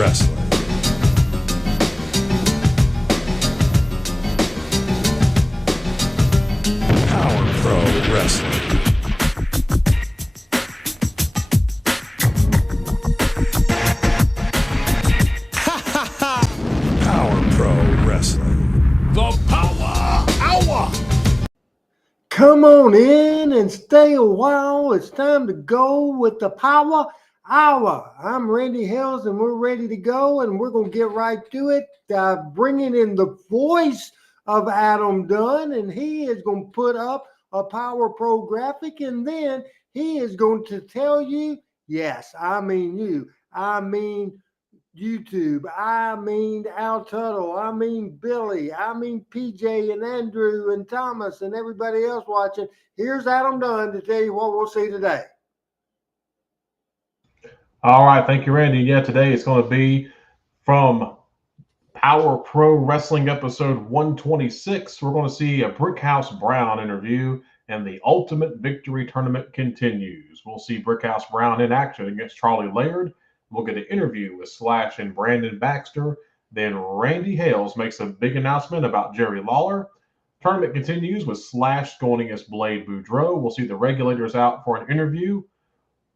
Wrestling. Power Pro Wrestling. Power Pro Wrestling. The Powa Hour. Come on in and stay a while. It's time to go with the Powa Hour. I'm Randy Hales, and we're ready to go, and we're going to get right to it. Bringing in the voice of Adam Dunn, and he is going to put up a Power Pro graphic, and then he is going to tell you, yes, I mean you, I mean YouTube, I mean Al Tuttle, I mean Billy, I mean PJ and Andrew and Thomas and everybody else watching. Here's Adam Dunn to tell you what we'll see today. All right, thank you, Randy. Yeah, today it's going to be from Power Pro Wrestling episode 126. We're going to see a Brickhouse Brown interview, and the Ultimate Victory Tournament continues. We'll see Brickhouse Brown in action against Charlie Laird. We'll get an interview with Slash and Brandon Baxter. Then Randy Hales makes a big announcement about Jerry Lawler. Tournament continues with Slash going against Blade Boudreaux. We'll see the Regulators out for an interview.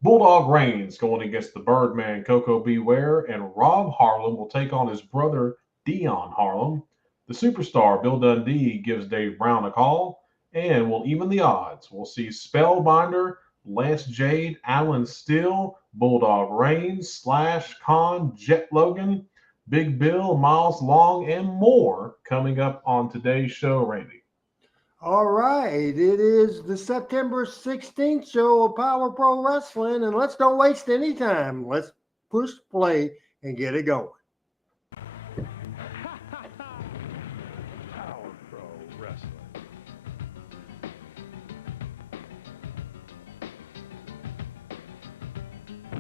Bulldog Reigns going against the Birdman Koko Beware, and Rob Harlem will take on his brother Deon Harlem. The Superstar Bill Dundee gives Dave Brown a call, and we'll even the odds. We'll see Spellbinder, Lance Jade, Alan Steele, Bulldog Reigns, Slash, Khan, Jet Logan, Big Bill, Miles Long, and more coming up on today's show, Randy. All right, it is the September 16th show of Power Pro Wrestling, and let's don't waste any time. Let's push play and get it going. Power Pro Wrestling.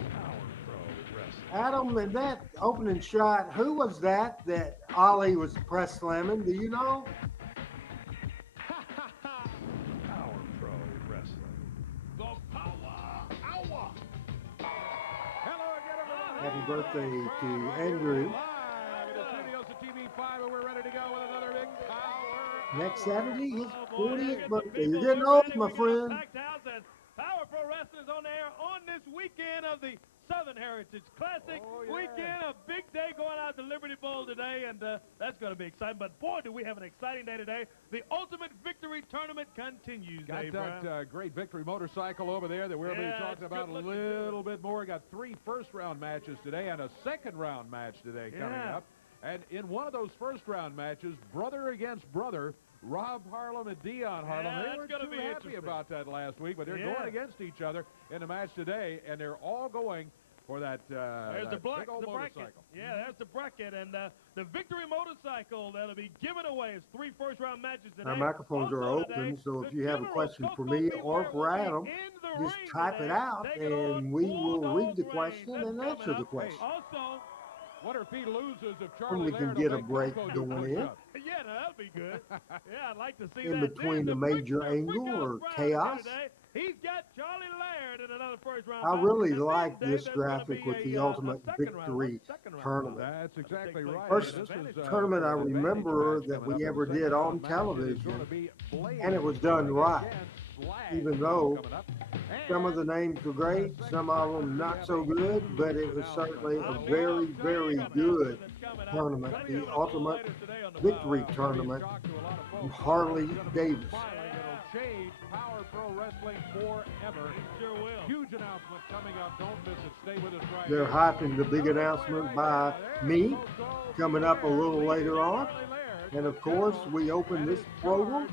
Power Pro Wrestling. Adam, in that opening shot, who was that Ollie was press slamming? Do you know? Power Pro Wrestling. The Power Hour. Hello again, everybody. Happy birthday to Andrew. Live in the studios of TV5, and we're ready to go with another big Power. Next Saturday, his Oh, boy, 40th here's birthday. the You're people. getting We're old, ready. my We got a friend. packed house, and Power Pro Wrestling is on the air on this weekend of the Southern Heritage Classic. Oh, yeah. Weekend, a big day going out to Liberty Bowl today, and that's going to be exciting. But boy, do we have an exciting day today. The Ultimate Victory Tournament continues, Got Dave that Brown. great victory motorcycle over there that we'll be Yeah, talking it's about a good looking, little bit more. Got 3 first-round matches today and a second-round match today coming Yeah. up. And in one of those first-round matches, brother against brother, Rob Harlem and Deon Harlem. Yeah, They that's weren't gonna too be happy interesting. about that last week, but they're Yeah. going against each other in the match today, and they're all going for that, There's the big bracket. old The bracket. motorcycle. Yeah, there's the bracket, and the victory motorcycle that'll be given away is 3 first-round matches today. Our microphones are Also open, today, so if the you have a General question for Koko me Beware or for will be Adam, in the just ring type it today, out, taking on and we will Bulldog read the Reigns. question That's and coming answer the up. question. Also, What if he loses if When Charlie we can Laird get will a make break Koko do going in. push-ups? yeah, no, that'll be good. Yeah, I'd like to see In that. between There's the major Brick angle House or Brown chaos. today. He's got Charlie Laird in another first-round I match. really And then, like Dave, this there's gonna graphic be with the a Ultimate second round. Victory Second round. Tournament. That's exactly right. First This is, tournament I an advantage remember match that coming we up. ever The did second on round match is television, gonna be Blade and it was done going right. against Slash Even though coming up. some of the names were great, some of them not so good, but it was certainly a very, very good tournament, the Ultimate Victory Tournament from Harley Davis. It'll change Power Pro Wrestling forever. Sure will. Huge announcement coming up. Don't miss it. Stay with us right They're here. hyping the big announcement by me coming up a little later on. And of course, we open this program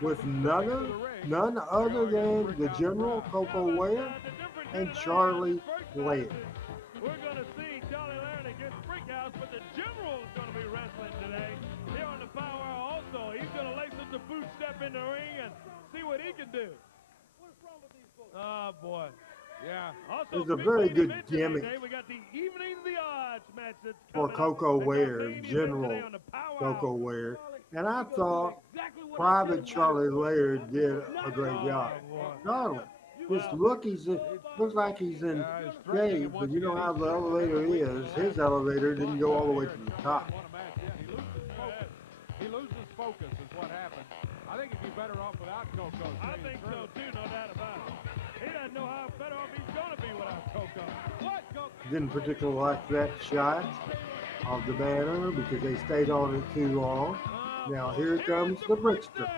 with none other than the General Koko Ware and Charlie Laird. We're going to see Charlie Laird against Brickhouse, but the General's going to be wrestling today here on the Power Hour also. He's going to lace up the boot step in the ring and see what he can do. What's wrong with these folks? Oh, boy. Yeah. Also, It's a big very thing to good mention today, gimmick we got the Evening the Odds match that's for coming up. Koko That's our Ware, main event General today on the Power Koko Hour. Ware. And I thought Private Charlie Laird did a great job. Charlie, Just look, looks like he's in he's stretching shape, him but once you know again. how He's the stretching elevator every week for is. the His last elevator didn't go all the way to the top. won a match yet. He loses focus. He loses focus is what happens. I think he'd be better off without Koko. I think so too, no doubt about it. He doesn't know how better off he's going to be without Koko. What, Koko? Didn't particularly like that shot of the banner because they stayed on it too long. Now here comes the Brickster,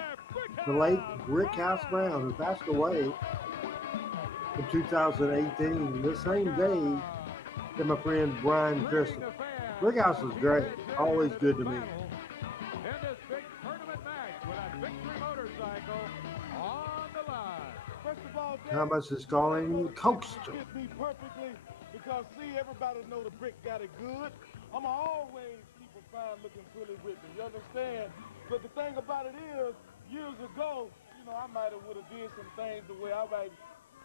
the late Brickhouse Brown, who passed away in 2018, the same day that my friend Brian Crystal. Brickhouse was great, always good to me. In this big tournament match with a victory motorcycle on the line. First of all, Thomas is calling Coaster. fit me perfectly because see, everybody know the Brick got it good. I'ma always keep a fine looking Philly with me. You understand? But the thing about it is, years ago, you know, I might have would have did some things the way I might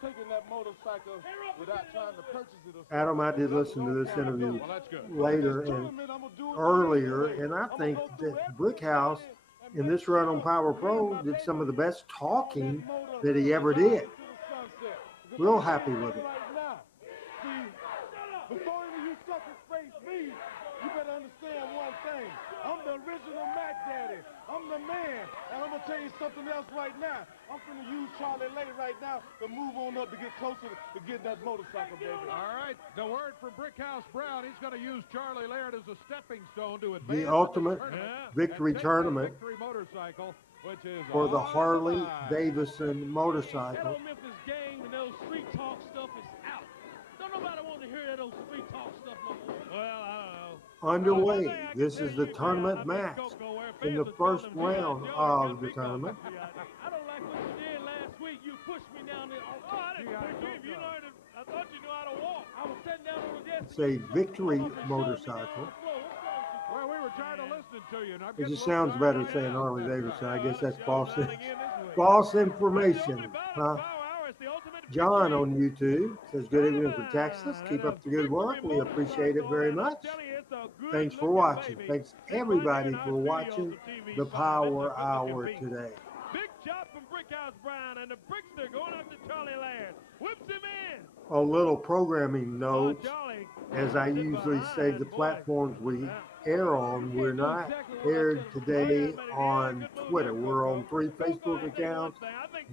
taken that motorcycle without trying to purchase it or something. Adam, I did listen to this interview Well, that's good. later and earlier, and I think that Brickhouse in this run on Power Pro did some of the best talking that he ever did. Real happy with it. Before any of you suckers face me, you better understand one thing. I'm the original Mac Daddy. I'm the man. And I'm going to tell you something else right now. I'm going to use Charlie Lay right now to move on up to get closer to getting that motorcycle, baby. All right, the word from Brickhouse Brown. He's going to use Charlie Laird as a stepping stone to advance The ultimate tournament victory and take that tournament victory motorcycle, which is for the on Harley line. Davidson That motorcycle. old Memphis gang and those street talk stuff is out. Don't nobody want to hear that old street talk stuff no more. Well, I don't know. Underway. This is the tournament match in the first round of the tournament. I don't like what you did last week. You pushed me down there. Oh, I didn't push you. If you learned it, I thought you knew how to walk. I was sitting down on the desk. It's a victory motorcycle. Well, we were tired of listening to you. And I'm It getting just a little sounds better tired saying now. Harley Davidson. I guess that's false information. Huh? John on YouTube says, good evening from Texas. Keep up the good work. We appreciate it very much. Thanks for watching. Thanks everybody for watching the Power Hour today. Big chop from Brickhouse Brown and the Brickster going up to Charlie Laird. Whips him in. A little programming Oh, notes. Charlie. As I usually say, the platforms we air on, we're not aired today on Twitter. We're on 3 Facebook accounts,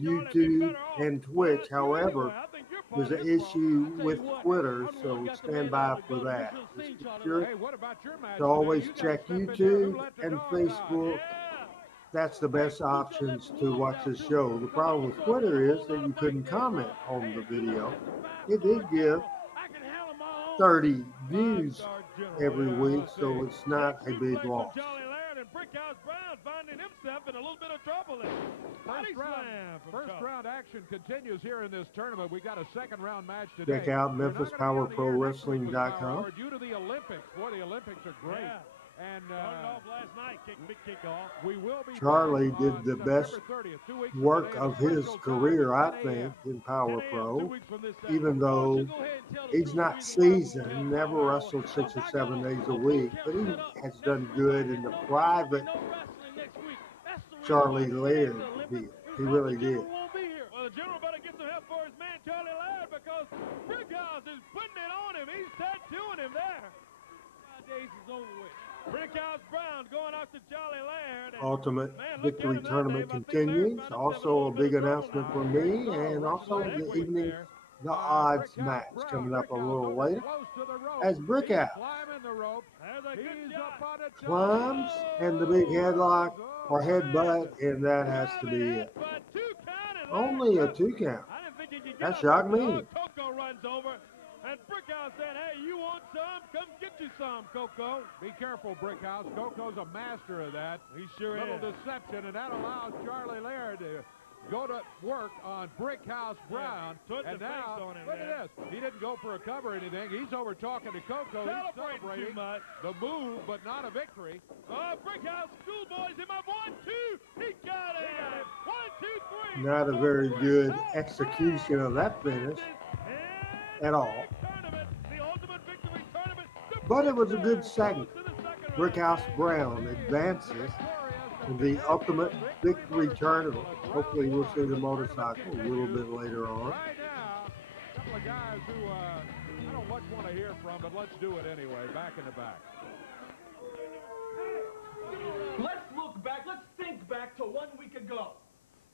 YouTube, and Twitch. However, there's an issue with Twitter, so stand by for that. Just be sure Hey, what about your match to always today? You gotta check step in there YouTube and let the and dog out. Facebook. That's the best options to watch this show. The problem with Twitter is that you couldn't comment on the video. It did give 30 views every week, so it's not a big loss. Charlie Laird and Brickhouse Brown finding himself in a little bit of trouble there. Body slam from First Charlie. round action continues here in this tournament. We got a second round match today. Check out We're not gonna be on the air next week with MemphisPowerProWrestling.com. Power Hour due to the Olympics. Boy, the Olympics are great. Yeah. And Started off last night, big kickoff. we will be Charlie back did on the September best 30th, 2 weeks from work today at of his Central career, Time, I 10 think, a.m. in Power 10 a.m., 2 Pro, weeks from this even Saturday. though Go ahead and tell the he's truth. not Reason why I won't seasoned, tell never Power Hour. wrestled 6 or I got 7 a days a full week, camp but he set up. has Never done good in the private. No wrestling next week. That's the reason Charlie why. Laird The Olympics, did. it's He like really the general did. won't be here. Well, the general better get some help for his man Charlie Laird because Brickhouse is putting it on him. He's tattooing him there. 5 days is over with. Brickhouse Brown going out to Charlie Laird. And Ultimate man, look Victory at him now, Tournament Dave. I think Laird continues. found himself in a Also, little a bit big of trouble announcement now. from me, and also Next the week evening, there. the odds Brickhouse match Brown. coming up a Brickhouse little over later. close to the rope. As He's Brickhouse climbing the rope. There's a good He's shot. up on the top. climbs and the big headlock or headbutt, and that has to be Charlie it. headbutt, 2 count, and Only a Laird 2 count. I didn't think he could get That up shocked there. me. Koko runs over, and Brickhouse said, hey, you want some? Come get you some, Koko. Be careful, Brickhouse. Coco's a master of that. He sure Little is. deception, and that allows Charlie Laird to go to work on Brickhouse Brown. Put And the face now, on him look there. at this. He didn't go for a cover or anything. He's over talking to Koko. He's Celebrating too celebrating much. the move, but not a victory. Brickhouse schoolboys him up. 1, 2. He got it. 1, 2, 3. Not a very good execution of that finish at all. The ultimate victory tournament. But it was a good segment. Brickhouse Brown advances in the Ultimate Victory Tournament. Hopefully we'll see the motorcycle a little bit later on. Right now, from, but let's do it anyway. Back in the back. Let's look back. Let's think back to 1 week ago.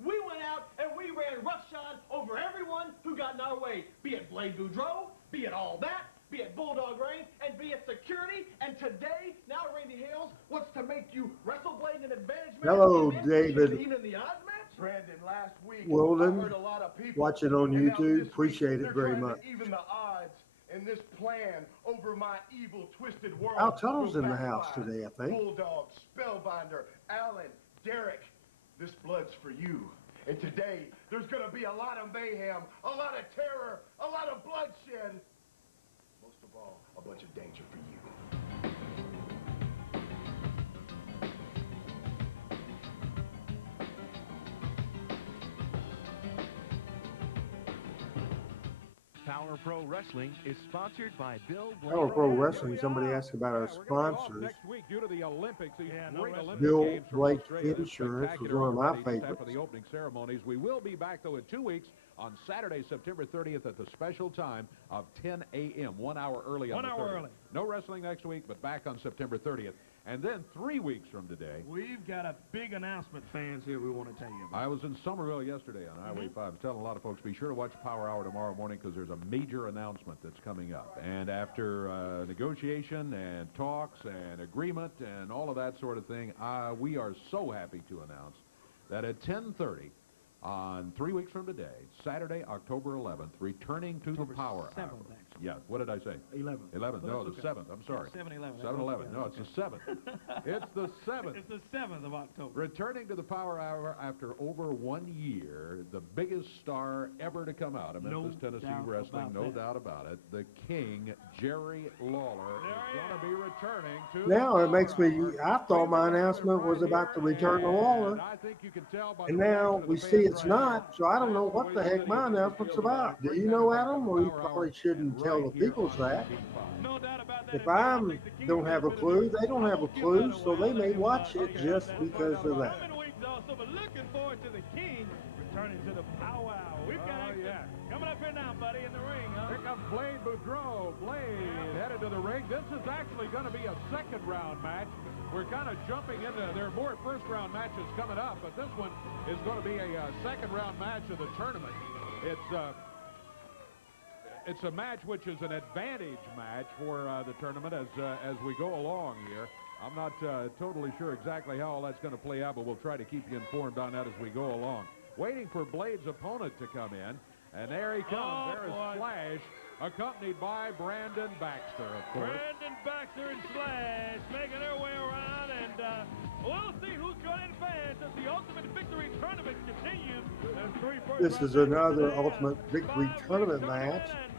We went out and we ran roughshod over everyone who got in our way, be it Blade Boudreaux, be it All That, be it Bulldog Reigns, and be it security. And today, now Randy Hales wants to make you wrestle Blade in an advantage match. Hello, and David. Even the odds match. Brandon, last week, Wilden. I heard a lot of people Watch it on and now YouTube. this week, Appreciate it they're very trying to much. Even the odds in this plan over my evil, twisted world. Al Tunnel's will in the house backfire. today, I think. Bulldog, Spellbinder, Allen, Derek, this blood's for you. And today, there's going to be a lot of mayhem, a lot of terror, a lot of bloodshed. Most of all, a bunch of danger for you. Power Pro Wrestling is sponsored by Bill Power Blade. Pro Wrestling. Somebody asked about our We're gonna be off sponsors. next week due to the Olympics. These no great wrestling. Olympic Bill games from Blake Australia. They're Insurance was spectacular one of my already just after favorites. the opening ceremonies. We will be back, though, in 2 weeks on Saturday, September 30th at the special time of 10 a.m., 1 hour early on 1 the hour 30th. early. No wrestling next week, but back on September 30th. And then 3 weeks from today, We've got a big announcement, fans, here we want to tell you about. I was in Somerville yesterday on Highway 5. I was telling a lot of folks, be sure to watch Power Hour tomorrow morning because there's a major announcement that's coming up. And after negotiation and talks and agreement and all of that sort of thing, we are so happy to announce that at 10:30 on 3 weeks from today, Saturday, October 11th, returning to the Power 7th, Hour. actually. Yeah, what did I say? 11. 11. But No, that's the okay. 7th. I'm sorry. 7-11. 7-11. No, it's the 7th. It's the 7th. It's the 7th of October. Returning to the Power Hour after over 1 year, the biggest star ever to come out of Memphis, No Tennessee doubt wrestling, about no that. doubt about it. The King, Jerry Lawler, There is he going to be returning to Now the it makes Power me, Hour. I thought my We've got announcement it was right about the here, return of and Lawler. I think you can tell by And the now reaction of we the see fans it's right now. not, so I don't know That's what the way heck city my really announcement's feels about about. it. Do Great you to have know, you back Adam? to Or you Power probably Hour shouldn't and tell right the here people on that. 19.5. No doubt about that. If And man, I I think the King don't have a has been clue, doing- they don't have a won't give clue, that so away. they I'll may let him, watch talk it about just that. because of that. Coming weeks also, but looking forward to the King returning to the Power Hour. We've got Oh, action yeah. coming up here now, buddy, in the ring, huh? Here comes Blade Boudreaux. Blade headed to the ring. This is actually going to be a second-round match. We're kind of jumping into, there are more first-round matches coming up, but this one is going to be a second-round match of the tournament. It's a match which is an advantage match for the tournament as we go along here. I'm not totally sure exactly how all that's going to play out, but we'll try to keep you informed on that as we go along. Waiting for Blade's opponent to come in, and there he comes. Oh, there is boy. Slash, accompanied by Brandon Baxter, of course. Brandon Baxter and Slash making their way around, and we'll see who's going to advance as the Ultimate Victory Tournament continues. There's 3 first This round is matches another today, Ultimate Victory 5-week Tournament match. and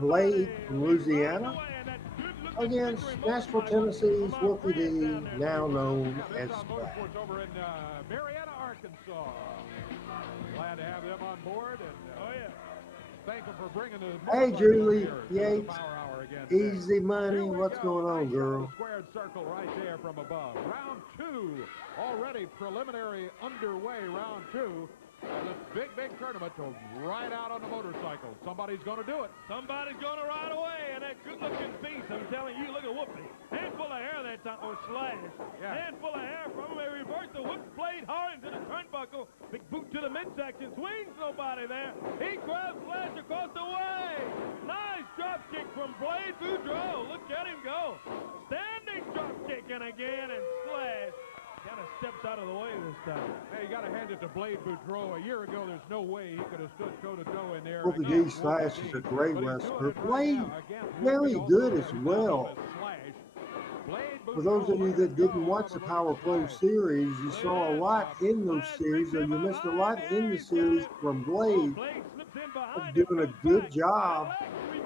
Blade somebody from leads Louisiana right away, and that good-looking against victory Nashville, motorcycle Tennessee's from our Wolfie D, friends down there. now known Yeah, as this on Splash. Motorsports over in Marietta, Arkansas. Glad to have them on board, and Oh, yeah. thank them for bringing the Hey, motorcycle Julie here to the Yates. Power Hour again today. Easy money. Here we What's go. going on, Nice shot of girl? the squared circle right there from above. Round 2, already preliminary underway. Round 2. This big tournament goes right out on the motorcycle. Somebody's going to do it. Somebody's going to ride away, and that good-looking beast, I'm telling you, look at Whoopie. Handful of hair that time, or Slash. Yeah. Handful of hair from him. They reversed the whip blade hard into the turnbuckle. Big boot to the midsection. Swings nobody there. He grabs Slash across the way. Nice drop kick from Blade Boudreaux. Look at him go. Standing drop kick, and again, and Slash kind of steps out of the way this time. Hey, you got to hand it to Blade Boudreaux. A year ago, there's no way he could have stood toe-to-toe in there. Wolfie D against Slash Wolfie is a D. great But he's wrestler. doing it right Blade, now against very Wolfie, good also as known well. as Slash. Blade For those of Boudreaux, you that go. didn't watch the Look at Power Pro Slash. series, you saw a lot in those series, or you missed a lot in the series from Blade. Blade slips in behind of him, doing a comes good back, job leg sweep.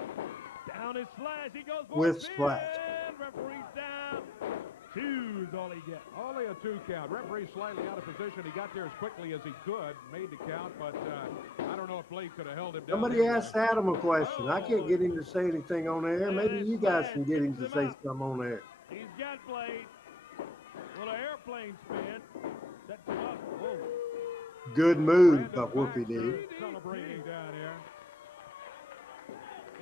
Down is Slash. He goes for with a spin. Splash. Referee's down. 2's all he gets. Only a 2 count. Referee slightly out of position. He got there as quickly as he could, made the count, but I don't know if Blade could have held him down. Somebody asked Adam a question. I can't get him to say anything on air. Maybe you guys can get him to say something on air. He's got Blade. Well, an airplane spin. Sets him up. Whoa. Good move Brandon by Wolfie D. Baxter is celebrating down here.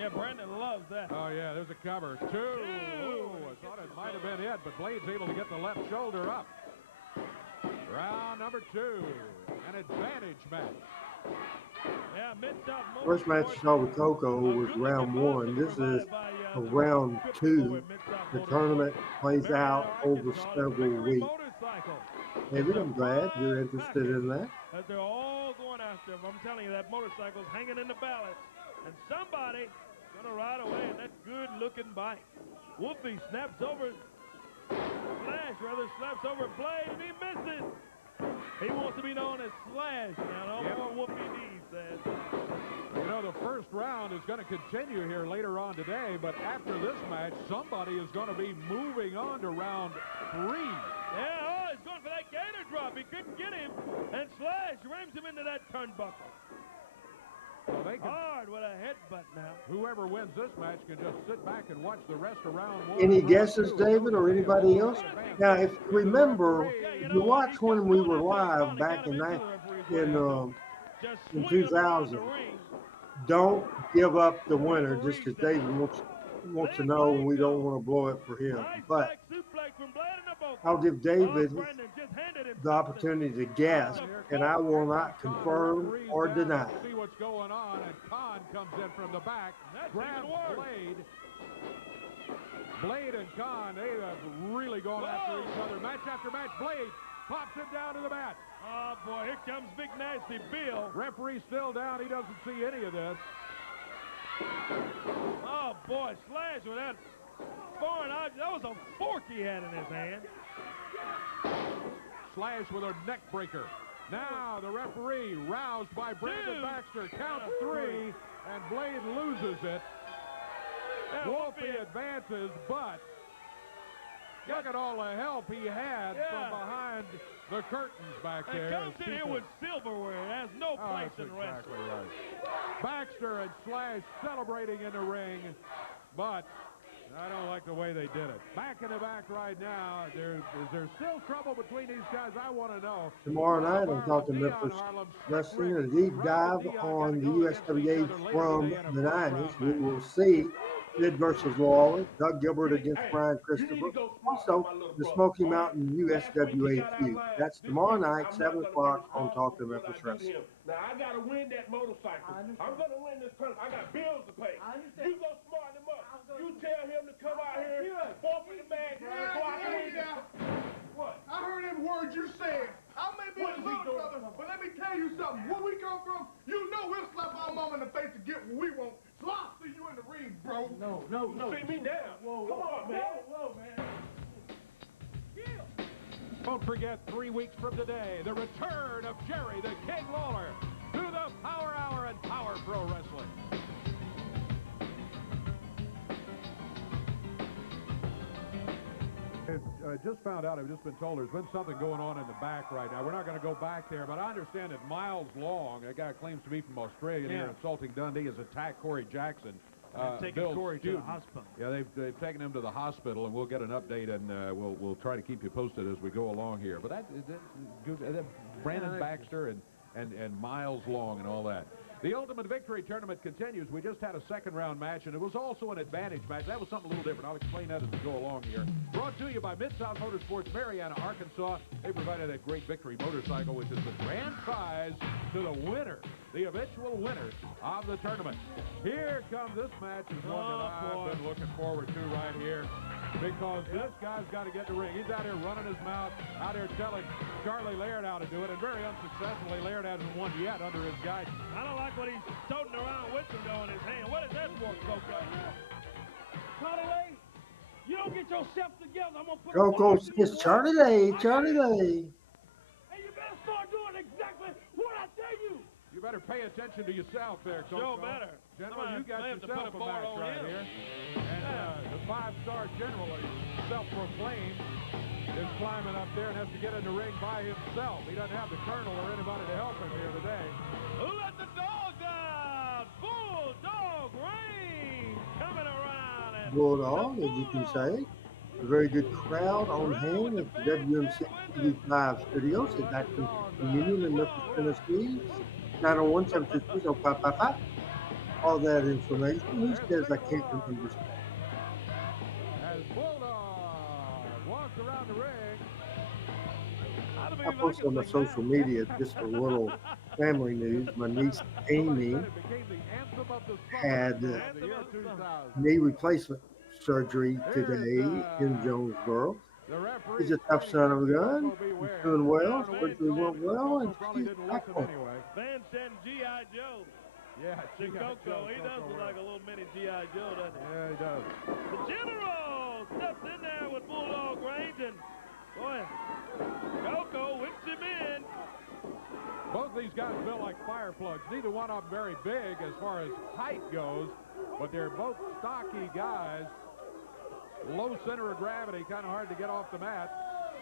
Yeah, Brandon loves that. Oh, yeah, there's a cover. Two. Oh, I thought it might have been it, but Blade's able to get the left shoulder up. Round number 2, an advantage match. Yeah, Mid-South First match I saw with Koko was round 1. This is a round 2. The tournament plays out over several weeks. David, I'm glad you're interested in that. That they're all going after him. I'm telling you, that motorcycle's hanging in the balance. And somebody going to ride away in that good-looking bike. Whoopi snaps over, Slash rather snaps over Blade, and he misses. He wants to be known as Slash now. No more Whoopi D says. You know, the first round is going to continue here later on today, but after this match, somebody is going to be moving on to round 3. Yeah, he's going for that gator drop. He couldn't get him, and Slash rams him into that turnbuckle. So they can, hard with a headbutt now. Whoever wins this match can just sit back and watch the rest of round 1. Any guesses, David, or anybody else? Now, if you remember, if you watch when we were live back in 2000, don't give up the winner just because David wants to know, and we don't want to blow it for him. But I'll give David the opportunity to guess, and I will not confirm or deny. See what's going on, and Khan comes in from the back, grabs Blade. Blade and Khan, they have really gone after each other. Match after match, Blade pops him down to the mat. Oh, boy, here comes Big Nasty Bill. Referee still down. He doesn't see any of this. Oh, boy, Slash with that foreign object. That was a fork he had in his hand. Slash with a neck breaker. Now the referee, roused by Brandon Baxter, counts 3, and Blade loses it. Whoopi advances, but look at all the help he had from behind the curtains back there. Comes in here with silverware. It has no place in wrestling. Exactly right. Baxter and Slash celebrating in the ring, but I don't like the way they did it. Back in the back right now. Is there still trouble between these guys? I want to know. Tomorrow night, I'm talking Memphis Wrestling, a deep dive on the USWA from the 90s. We will see Sid versus Lawler, Doug Gilbert against Brian Christopher. Also, the Smoky Mountain USWA feud. That's tomorrow night, 7 o'clock on Talk to Memphis Wrestling. Now, I got to win that motorcycle. I'm going to win this tournament. I got bills to pay. You go smarten him up. You tell him to come out here, forfeit the bag, so I can win this. What? I heard every word you said. I may be a little brother, but let me tell you something. Where we come from, you know we'll slap our mom in the face to get what we want. So I'll see you in the ring, bro. No. See me now. Come on, man. Whoa, man. Don't forget, 3 weeks from today, the return of Jerry the King Lawler to the Power Hour and Power Pro Wrestling. I just found out, I've just been told there's been something going on in the back right now. We're not going to go back there, but I understand that Miles Long, a guy who claims to be from Australia here insulting Dundee, has attacked Corey Jackson. Taking Corey to the hospital. Yeah, they've taken him to the hospital, and we'll get an update, and we'll try to keep you posted as we go along here. But that Brandon Baxter and Miles Long and all that. The Ultimate Victory Tournament continues. We just had a second-round match, and it was also an advantage match. That was something a little different. I'll explain that as we go along here. Brought to you by Mid-South Motorsports, Marianna, Arkansas. They provided that great victory motorcycle, which is the grand prize to the winner, the eventual winner of the tournament. Here comes this match. Is one that I've been looking forward to right here, because this guy's got to get in the ring. He's out here running his mouth, out here telling Charlie Laird how to do it, and very unsuccessfully. Laird hasn't won yet under his guidance. I don't like what he's toting around with him though in his hand. What is that for, Koko? Charlie Laird, you don't get yourself together. I'm gonna put Koko says, Charlie Day. Hey, you better start doing exactly what I tell you. You better pay attention to yourself there, Koko. Sure better. General, you got yourself a match right here. And the 5-star general, self-proclaimed, is climbing up there and has to get in the ring by himself. He doesn't have the colonel or anybody to help him here today. Who let the dog out? Bulldog Rain coming around. And Bulldog, as you can say. A very good crowd on hand at the WMC TV5 studios at Action Communion in Memphis, Tennessee. 901-723-0555. all that information. He says I can't remember. As Bulldog walks around the ring. I posted on my social media just a little family news. My niece Amy had knee replacement surgery today in Jonesboro. She's a tough son of a gun. She's doing well. Surgery went well, and she's back home. Fans and G.I. Joe. Yeah, See Koko, he does look like a little mini G.I. Joe, doesn't he? Yeah, he does. The General steps in there with Bulldog range, and boy, Koko whips him in. Both these guys built like fire plugs. Neither one of them very big as far as height goes, but they're both stocky guys. Low center of gravity, kind of hard to get off the mat.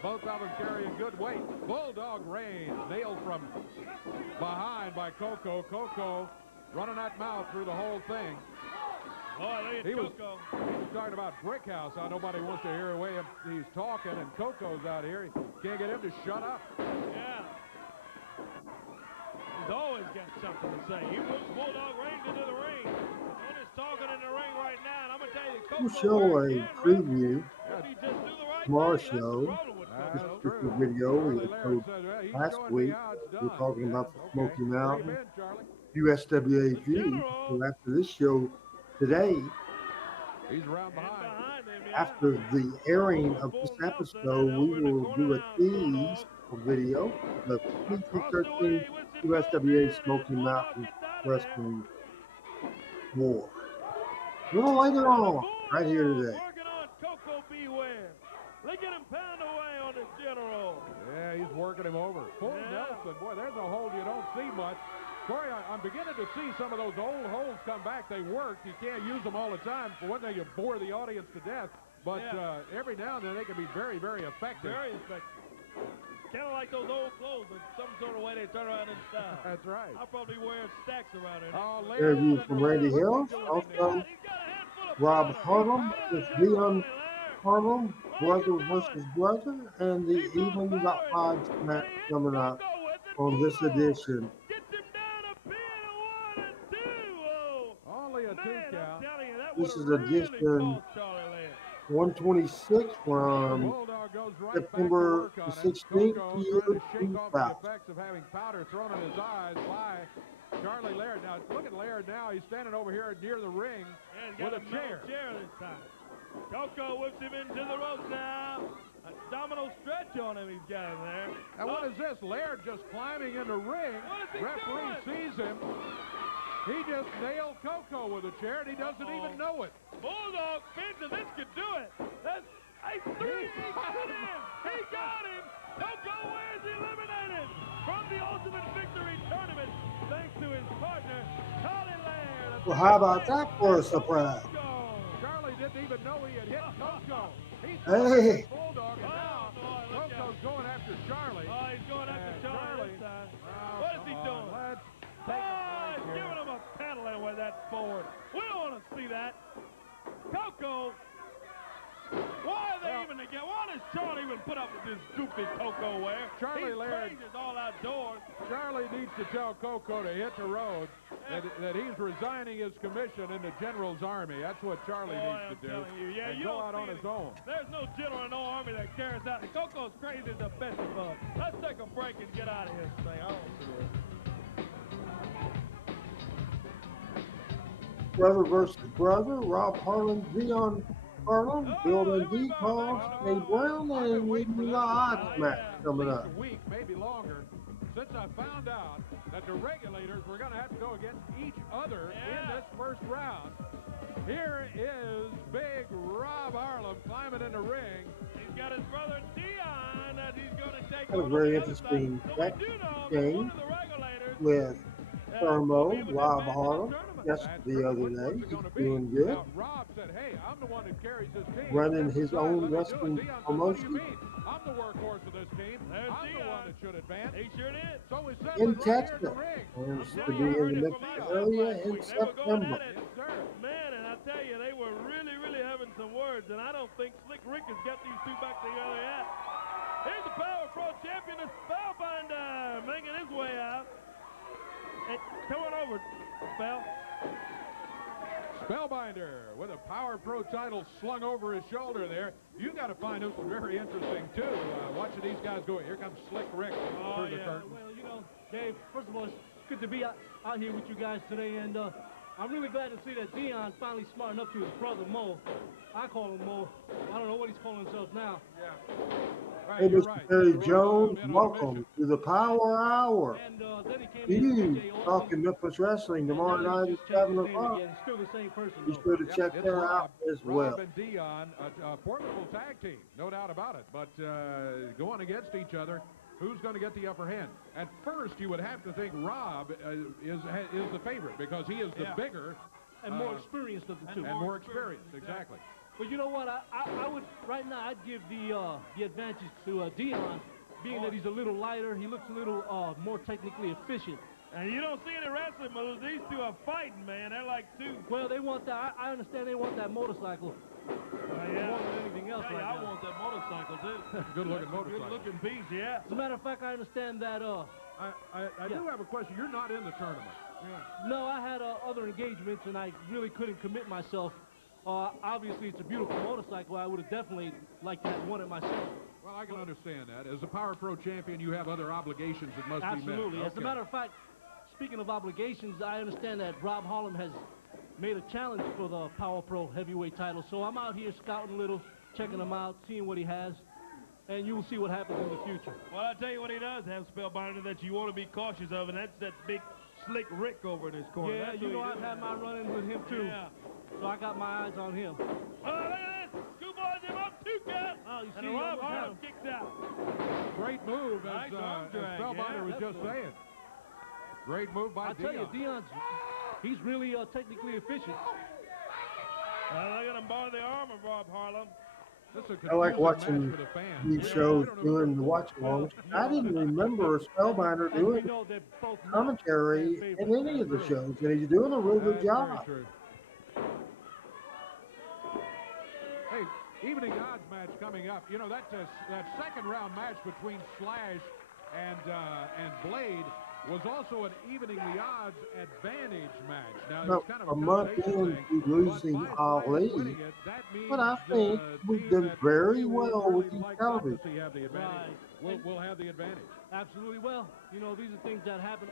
Both of them carrying good weight. Bulldog range nailed from behind by Koko. Koko running that mouth through the whole thing. Boy, He was talking about Brick House, how nobody wants to hear the way he's talking, and Koko's out here. He can't get him to shut up. Yeah. He's always got something to say. He moves Bulldog range into the ring. One is talking in the ring right now, and I'm going to tell you, Koko We'll show a preview tomorrow's show. This is the video we had showed last week. We're talking about the Smoky Mountain USWA feud. So after this show today, he's around behind. after the airing of this episode, we will do a tease video of the 2013 USWA Smoky Mountain Wrestling War. A little later on, right here today. Working on Koko Beware. Look at him pound away on the General. Yeah, he's working him over. Full Nelson. Boy, there's a hold you don't see much. Corey, I'm beginning to see some of those old holds come back. They work. You can't use them all the time. For one thing, you bore the audience to death. But every now and then, they can be very, very effective. Very effective. Kind of like those old clothes, in some sort of way they turn around in style. That's right. I'll probably wear stacks around it. Interview from Randy Hales. Also, Rob Harlem with Deon Harlem, brother versus brother, and the Even Got Odds match coming up on this edition. Only a 2 count. This is edition 126 from September the 16th, year 2000. Effects of having powder thrown in his eyes by Charlie Laird. Now look at Laird now. He's standing over here near the ring with a chair. This time. Koko whips him into the ropes now. Abdominal stretch on him. He's got him there. And what is this? Laird just climbing in the ring. Referee sees him. He just nailed Koko with a chair, and he doesn't even know it. Bulldog thinks that this could do it. That's a 3. He got him. He got him. Koko is eliminated from the Ultimate Victory Tournament thanks to his partner, Charlie Laird. Well, how about that for a surprise? Charlie didn't even know he had hit Koko. Hey. Bulldog, and now Koko's going after Charlie. Oh, he's going after Charlie this time. What is he doing? He's giving him a peddling with that forward. We don't want to see that. Koko, why are they even together? Why does Charlie even put up with this goofy Koko wear? Charlie Laird is all outdoors. Charlie needs to tell Koko to hit the road, that he's resigning his commission in the General's Army. That's what Charlie needs to do. Yeah, and go out on his own. There's no general in no army that carries out. And Koko's crazy as the best of us. Let's take a break and get out of here, thing. I don't see this. Brother versus brother, Rob Harlan, Deon Harlan, Bill and D. Calls, A. Brown, and Even Got Odds match coming up. A week, maybe longer, since I found out that the Regulators were going to have to go against each other in this first round. Here is big Rob Harlem climbing in the ring. He's got his brother Deon that he's going to take Had a very interesting game with Thermo, Rob Harlem, just the other day. He's doing good. Rob said, hey, I'm the one that carries this team. Running his own wrestling promotion. I'm the workhorse of this team. I'm the one that should advance. He sure did. So we in Texas. Plans to be in the Memphis area in September. Man, and I tell you, they were really, really having some words, and I don't think Slick Rick has got these two back together yet. Here's the Power Pro champion, the Spellbinder, making his way out. And come on over, Spell. Spellbinder with a Power Pro title slung over his shoulder there. You got to find this one very interesting, too. Watching these guys go. Here comes Slick Rick through the curtain. Well, you know, Dave, first of all, it's good to be out here with you guys today, and I'm really glad to see that Deon finally smartened up to his brother, Mo. I call him Mo. I don't know what he's calling himself now. Yeah. Hey, Mr. Terry Jones, welcome to the Power Hour. And then he came You talking Memphis Wrestling tomorrow night at 7 o'clock. Still the same person, Be sure to check it's that Rob, out as well. Rob and Deon, a formidable tag team, no doubt about it. But going against each other, who's going to get the upper hand? At first, you would have to think Rob is the favorite because he is the bigger and more experienced of the two. And more experienced, exactly. But you know what? I would right now. I'd give the advantage to Deon, being that he's a little lighter. He looks a little more technically efficient. And you don't see any wrestling moves. These two are fighting, man. They're like two. Well, they want that. I understand they want that motorcycle. Yeah. More than anything else right I now. want that motorcycle too. Good-looking motorcycle. Good-looking piece, yeah. As a matter of fact, I understand that. I do have a question. You're not in the tournament. No, I had other engagements, and I really couldn't commit myself. Obviously, it's a beautiful motorcycle. I would have definitely liked to have won it myself. Well, I can understand that. As a Power Pro champion, you have other obligations that must be met. Absolutely. As a matter of fact, speaking of obligations, I understand that Rob Harlem has made a challenge for the Power Pro heavyweight title. So I'm out here scouting a little, checking him out, seeing what he has, and you will see what happens in the future. Well, I'll tell you what he does have, Spellbinder, that you want to be cautious of, and that's that big Slick Rick over in his corner. Yeah, that's you know I've had my run-in with him, too. Yeah. So I got my eyes on him. Oh, look at this. Schoolboys him up, 2 count. Oh, you see, and Rob Harlem kicks out. Great move, Nice arm as drag, Spellbinder was just saying. Great move by I tell you, Deon. he's really technically efficient. Look at him bar the arm of Rob Harlem. I like watching these shows doing the watch-alongs. I didn't remember Spellbinder doing commentary in any of the shows, and he's doing a real good job. Hey, evening odds match coming up. You know, that second round match between Slash and Blade was also an evening the odds advantage match. Now, No, it's kind of a month into losing Ali, but I think we've done very well with these television. We'll have the advantage. Absolutely. Well, you know, these are things that happen.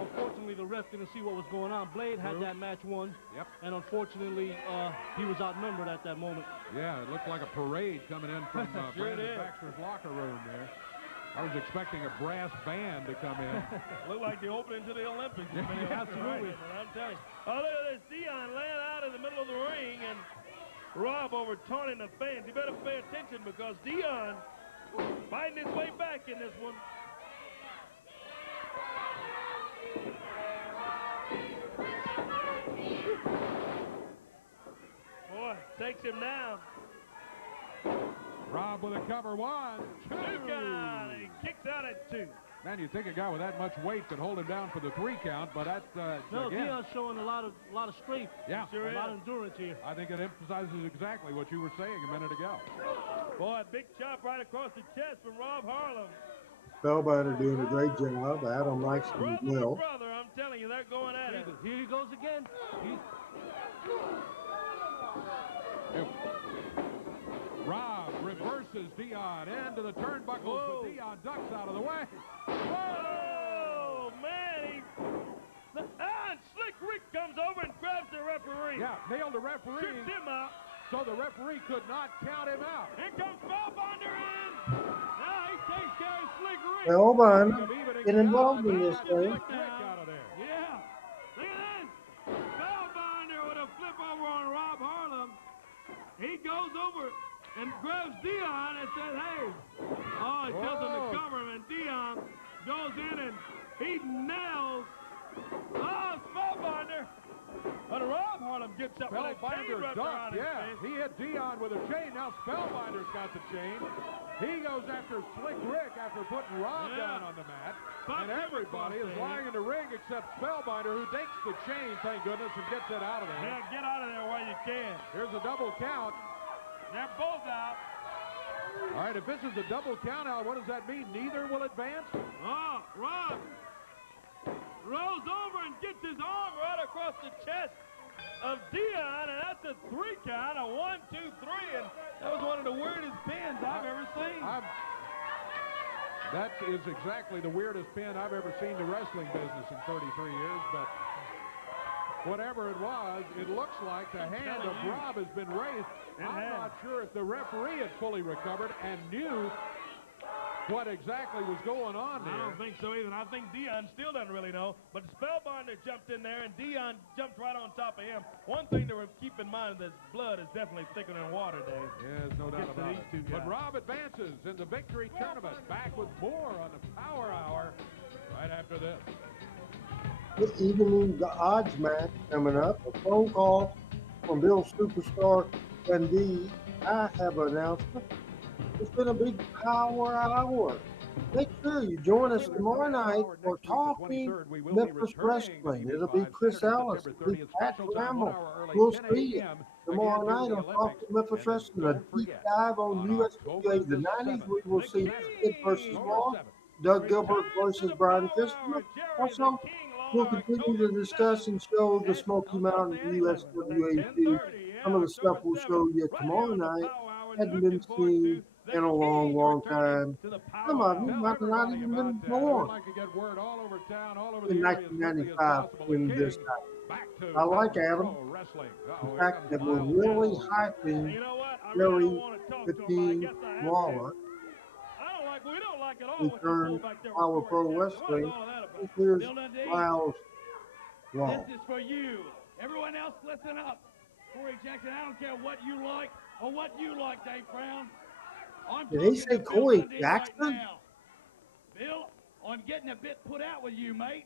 Unfortunately, the ref didn't see what was going on. Blade had that match won, and unfortunately, he was outnumbered at that moment. Yeah, it looked like a parade coming in from Brandon Baxter's locker room there. I was expecting a brass band to come in. Looked like the opening to the Olympics. Absolutely. I'm telling you. Oh, look at this. Deon laying out in the middle of the ring, and Rob over taunting the fans. You better pay attention because Deon fighting his way back in this one. Boy, takes him down. Rob with a cover 1, 2. He kicks out at 2. Man, you'd think a guy with that much weight could hold him down for the 3 count, but that's no, again. Deon's showing a lot of strength. Yeah, a lot of endurance here. I think it emphasizes exactly what you were saying a minute ago. Boy, big chop right across the chest from Rob Harlem. Spellbinder doing a great job. Adam likes him as well. Brother, I'm telling you, they're going at it. Here he goes again. Rob reverses Deon into the turnbuckles, but Deon ducks out of the way. Oh, man. And Slick Rick comes over and grabs the referee. Yeah, nailed the referee. Trips him out. So the referee could not count him out. Here comes Spellbinder in. Now he takes care of Slick Rick. Spellbinder, get involved in this thing. Rick out of there. Yeah. Look at that. Spellbinder with a flip over on Rob Harlem. He goes over and grabs Deon and says, hey. Oh, he tells him to cover him, and Deon goes in and he nails. Oh, Spellbinder. But Rob Harlem gets up with a chain wrapped around his face. He hit Deon with a chain. Now Spellbinder's got the chain. He goes after Slick Rick after putting Rob down on the mat. And everybody is lying in the ring except Spellbinder, who takes the chain, thank goodness, and gets it out of there. Yeah, get out of there while you can. Here's a double count. They're both out. All right, if this is a double count out, what does that mean? Neither will advance? Oh, Rob rolls over and gets his arm right across the chest of Deon, and that's a 3 count, a 1, 2, 3, and that was one of the weirdest pins I've ever seen. That is exactly the weirdest pin I've ever seen in the wrestling business in 33 years, but whatever it was, it looks like the hand of Rob has been raised. I'm not sure if the referee had fully recovered and knew what exactly was going on there. I don't think so either. I think Deon still doesn't really know, but Spellbinder jumped in there, and Deon jumped right on top of him. One thing to keep in mind is that blood is definitely thicker than water, Dave. Yes, no doubt about it. But Rob advances in the victory tournament. Back with more on the Power Hour right after this. Good evening, the odds match coming up. A phone call from Bill Superstar Dundee. I have an announcement. It's been a big Power Hour. Make sure you join us tomorrow night for Talking Memphis Wrestling. It'll be Chris Ellis, it'll be Pat Ramble. We'll see you tomorrow night on Talking Memphis Wrestling. A deep dive on USWA the 90s. We will see Sid versus Law, Doug Gilbert versus Brian Christopher. Also, we'll continue to discuss and show the Smoky Mountain USWA team. Some of the stuff we'll show you tomorrow night hadn't been seen in a long, long time. Some of them might not even been born in 1995 when this happened. I like Adam. The fact that we're really hyping Jerry Lawler return Power Pro Wrestling. Here's Miles Law. This is for you. Everyone else, listen up. Corey Jackson, I don't care what you like or what you like, Dave Brown. Did he say Corey Jackson? Right now. Bill, I'm getting a bit put out with you, mate.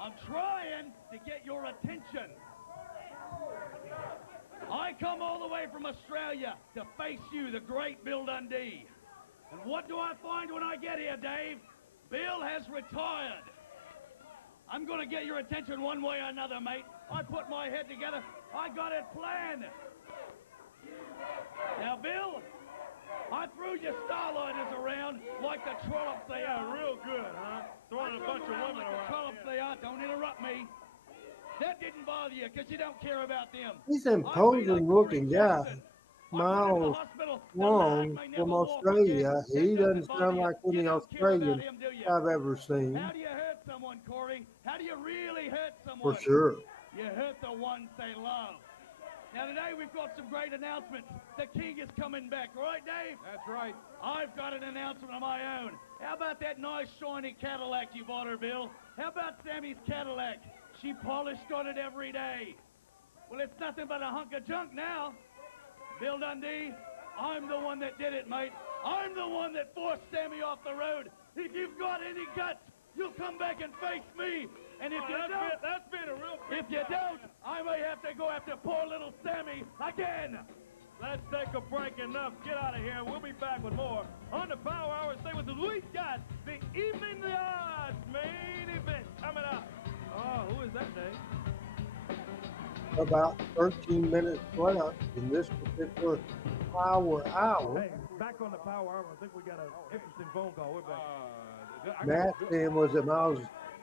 I'm trying to get your attention. I come all the way from Australia to face you, the great Bill Dundee. And what do I find when I get here, Dave? Bill has retired. I'm going to get your attention one way or another, mate. I put my head together. I got it planned. Now, Bill, I threw your starlighters around like the trollops they are. Real good, huh? Throwing a bunch of women like around. The trollops they are. Don't interrupt me. That didn't bother you because you don't care about them. He's an imposing looking guy. Miles Long from Australia. He doesn't sound like any Australian I've ever seen. How do you hurt someone, Corey? How do you really hurt someone? For sure. You hurt the ones they love. Now today we've got some great announcements. The King is coming back, right, Dave? That's right. I've got an announcement of my own. How about that nice shiny Cadillac you bought her, Bill? How about Sammy's Cadillac? She polished on it every day. Well, it's nothing but a hunk of junk now. Bill Dundee, I'm the one that did it, mate. I'm the one that forced Sammy off the road. If you've got any guts, you'll come back and face me. And if you don't, that's been a real if you don't, I may have to go after poor little Sammy again. Let's take a break. Enough. Get out of here. We'll be back with more on the Power Hour. Stay with us. We've got the Evening the Odds main event coming up. Oh, who is that, Dave? About 13 minutes left in this particular Power Hour. Hey, back on the Power Hour. I think we got an interesting phone call. We're back. Matt saying was it Miles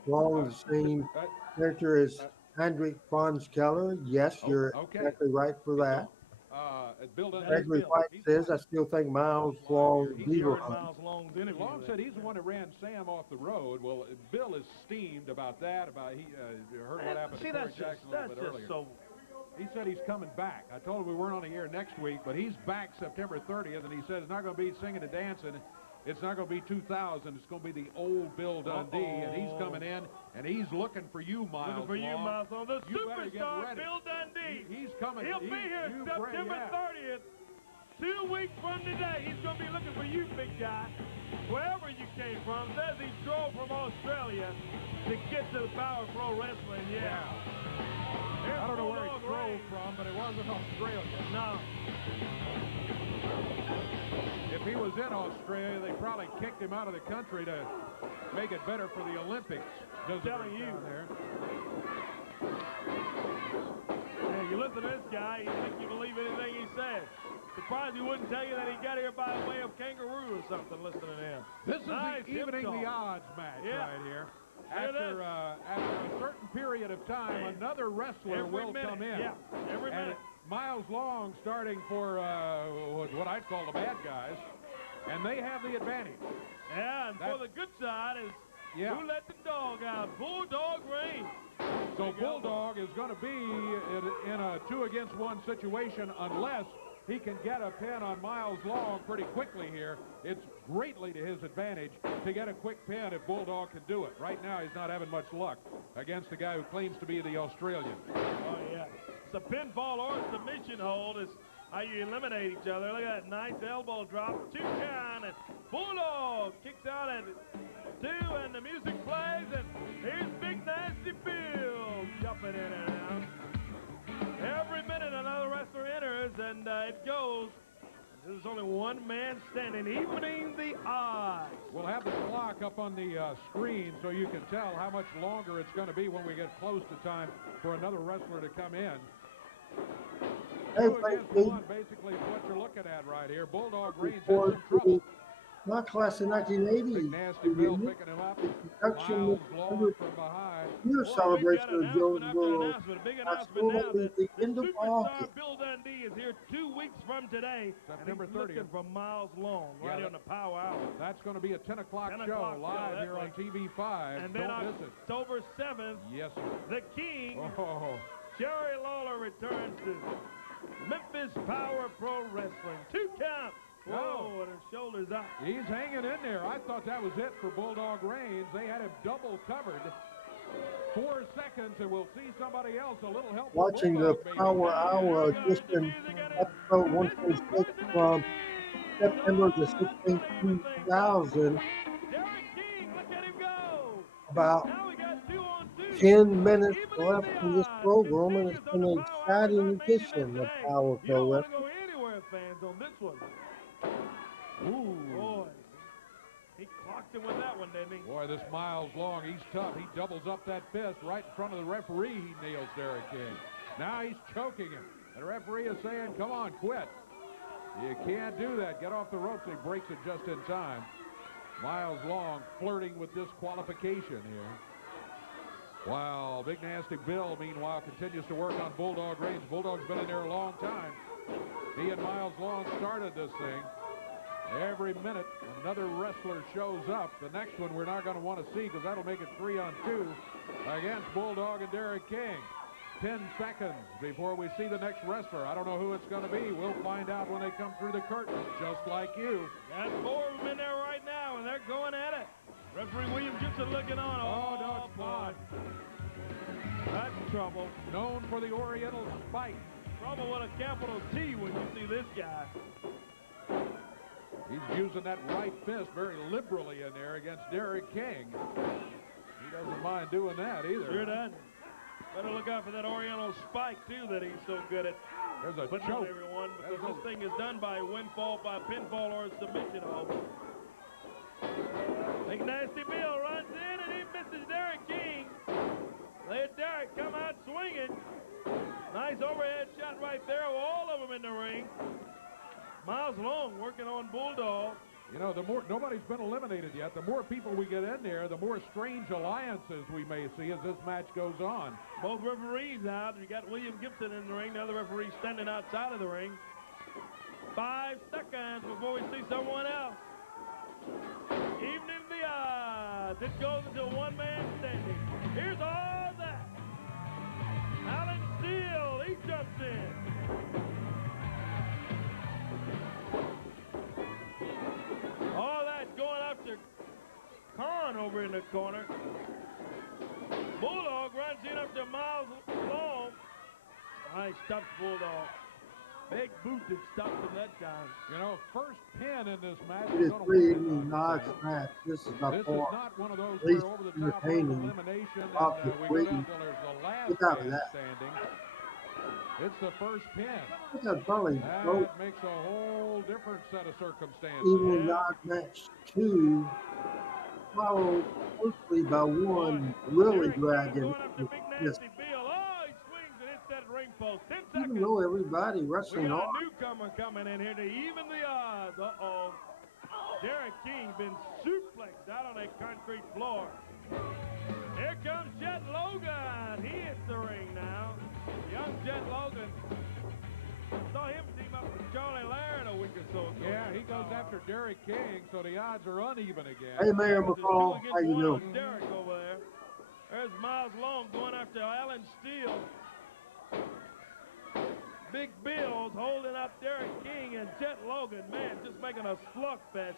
Long the same character as Hendrik Franz Keller? Yes, you're exactly right for that. Gregory White says, I still think Miles Long Beaver Hunt. Long said he's the one that ran Sam off the road. Well, Bill is steamed about that. He heard what happened to Corey Jackson a little bit earlier. He said he's coming back. I told him we weren't on the air next week, but he's back September 30th, and he said it's not going to be singing and dancing. It's not going to be 2000. It's going to be the old Bill Dundee, and he's coming in, and he's looking for you, Miles. Looking for you, Miles. The you superstar Bill Dundee. He's coming. He'll be here September 30th. 2 weeks from today, he's going to be looking for you, big guy. Wherever you came from. Says he drove from Australia to get to the Power Pro Wrestling. Yeah. I don't know where he drove from, but it wasn't Australia. No. If he was in Australia, they probably kicked him out of the country to make it better for the Olympics. I'm telling you. There. Yeah, you listen to this guy, you think you believe anything he says. Surprised he wouldn't tell you that he got here by way of kangaroo or something, listening to him. This is the Evening the Odds match right here. After a certain period of time, another wrestler will come in. Yeah, every minute. Miles Long starting for what I'd call the bad guys, and they have the advantage. Yeah, and for the good side is who let the dog out? Bulldog reigns. So Bulldog is going to be in a 2-against-1 situation unless he can get a pin on Miles Long pretty quickly here. It's greatly to his advantage to get a quick pin if Bulldog can do it. Right now, he's not having much luck against the guy who claims to be the Australian. Oh, yeah. It's a pinfall or a submission hold. It's how you eliminate each other. Look at that nice elbow drop. 2 count, and Bulldog kicks out at 2, and the music plays, and here's Big Nasty Bill jumping in and out. Every minute another wrestler enters, and it goes. There's only one man standing, evening the odds. We'll have the clock up on the screen so you can tell how much longer it's going to be when we get close to time for another wrestler to come in. Hey, 2 against 1 basically is what you're looking at right here. Bulldog reigns in some trouble. My class in 1980. Big Nasty Bill picking him up. Production Long from behind. year celebration of Joe's World. Big announcement now that the end of superstar August. Bill Dundee is here 2 weeks from today. September 30th. Looking for Miles Long right here on the Power Hour. That's going to be a 10 o'clock 10 show o'clock live show, here on TV5. And then Don't miss it. October 7th, Yes, sir. the King, Oh. Jerry Lawler, returns to Memphis Power Pro Wrestling. 2 count. Whoa, and his shoulders up. He's hanging in there. I thought that was it for Bulldog Reigns. They had him double covered. 4 seconds, and we'll see somebody else. A little help. Watching the Bulldog, Power Hour edition, episode 126 from September the 16th, 2000. Derek King, look at him go. About Now we got 2 on 2. 10 minutes left in this program, and it's been an exciting edition of Power You don't Pro want to Wrestling. go anywhere, fans, on this one. Ooh. Boy, he clocked him with that one, didn't he? Boy, this Miles Long, he's tough. He doubles up that fist right in front of the referee. He nails Derek King. Now he's choking him. The referee is saying, come on, quit. You can't do that. Get off the ropes. He breaks it just in time. Miles Long flirting with disqualification here. Wow, Big Nasty Bill, meanwhile, continues to work on Bulldog Reigns. Bulldog's been in there a long time. He and Miles Long started this thing. Every minute, another wrestler shows up. The next one we're not going to want to see because that'll make it 3 on 2 against Bulldog and Derek King. 10 seconds before we see the next wrestler. I don't know who it's going to be. We'll find out when they come through the curtain, just like you. Got 4 of them in there right now, and they're going at it. Referee William Gibson looking on. Oh, no, it's boy. That's trouble. Known for the Oriental Spike. Trouble with a capital T when you see this guy. He's using that right fist very liberally in there against Derek King. He doesn't mind doing that either. Sure doesn't. Better look out for that Oriental Spike, too, that he's so good at. There's a putting choke. On everyone, because this thing is done by windfall, by pinfall, or a submission hold. Big Nasty Bill runs in, and he misses Derek King. Let Derek come out swinging. Nice overhead shot right there. All of them in the ring. Miles Long working on Bulldog. You know, the more nobody's been eliminated yet, the more people we get in there, the more strange alliances we may see as this match goes on. Both referees out. You got William Gibson in the ring. The other referee standing outside of the ring. 5 seconds before we see someone else. Evening the odds. It goes until one man standing. Here's all that. Alan Steele, he jumps in. All that going up to Khan over in the corner. Bulldog runs in up to Miles Long. Nice stuff, Bulldog. Big boot that stopped him that time. You know, first pin in this match. It is 3 evening odds match. This is by This is far not one of those least where over the top entertaining elimination of and the we 3. go down till there's the last Look out for man that. standing. It's the first pin. That's probably both That makes a whole different set of circumstances. evening odds match 2, followed closely by one really dragging. Yes. Bill. Oh, he swings and hits that ring post. 10 Even seconds. though everybody We wrestling got hard. a newcomer coming in here to even the odds. Uh-oh. Derek King been suplexed out on a concrete floor. Here comes Jet Logan. He hits the ring now. Young Jet Logan. Saw him team up with Charlie Laird a week or so ago. Yeah, he goes after Derek King, so the odds are uneven again. Hey, Mayor McCall, how you doing? Derek over there. There's Miles Long going after Alan Steele. Big Bill's holding up Derek King and Jet Logan. Man, just making a slugfest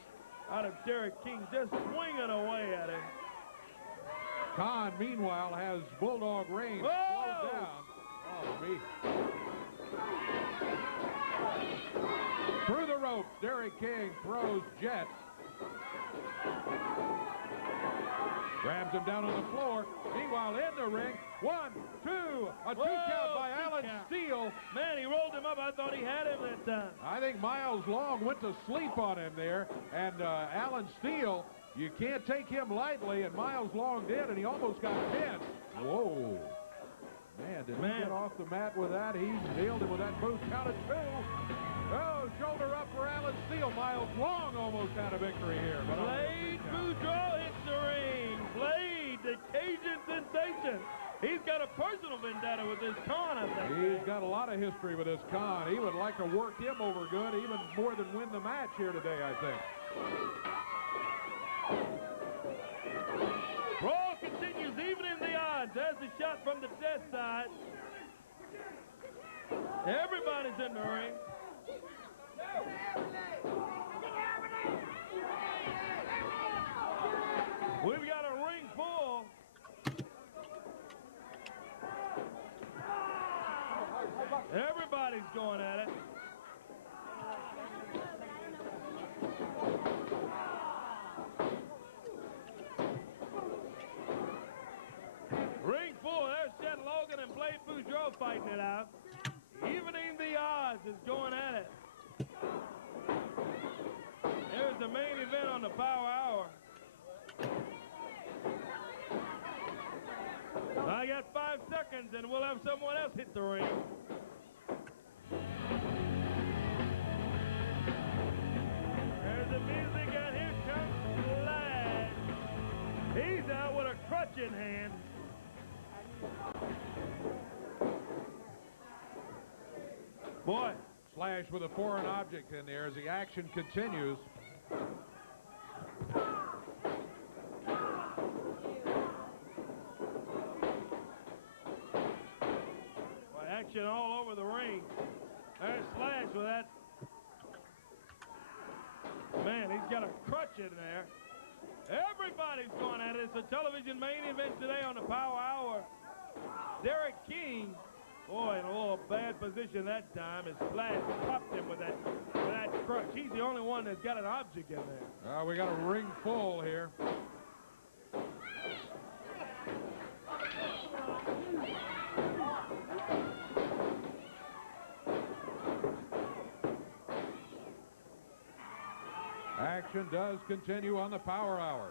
out of Derek King, just swinging away at him. Khan, meanwhile, has Bulldog Reigns slowed down. Oh, me. Through the ropes, Derek King throws Jet. Grabs him down on the floor. Meanwhile, in the ring, 1, 2, a 2 count by Alan Steele. Man, he rolled him up. I thought he had him that time. I think Miles Long went to sleep on him there, and Alan Steele, you can't take him lightly, and Miles Long did, and he almost got pinned. Whoa. Man, did he get off the mat with that? He nailed him with that boot. Count of 2. Oh, shoulder up for Alan Steele. Miles Long almost had a victory here. But Blade Boudreaux hits the ring. Blade, the Cajun sensation. He's got a personal vendetta with this Khan, I think. He's got a lot of history with this Khan. He would like to work him over good, even more than win the match here today, I think. Brawl continues even in the odds. There's the shot from the dead side. Everybody's in the ring. We've got a ring full. Everybody's going at it. Ring full. There's Jet Logan and Blade Boudreaux fighting it out. Evening the odds is going at it. There's the main event on the Power Hour. I got 5 seconds and we'll have someone else hit the ring. There's the music and here comes Laird. He's out with a crutch in hand. Boy. Slash with a foreign object in there as the action continues. Boy, action all over the ring. There's Slash with that. Man, he's got a crutch in there. Everybody's going at it. It's a television main event today on the Power Hour. Derek King. Boy, in a little bad position that time as Slash popped him with that crutch. He's the only one that's got an object in there. We got a ring full here. Action does continue on the Power Hour.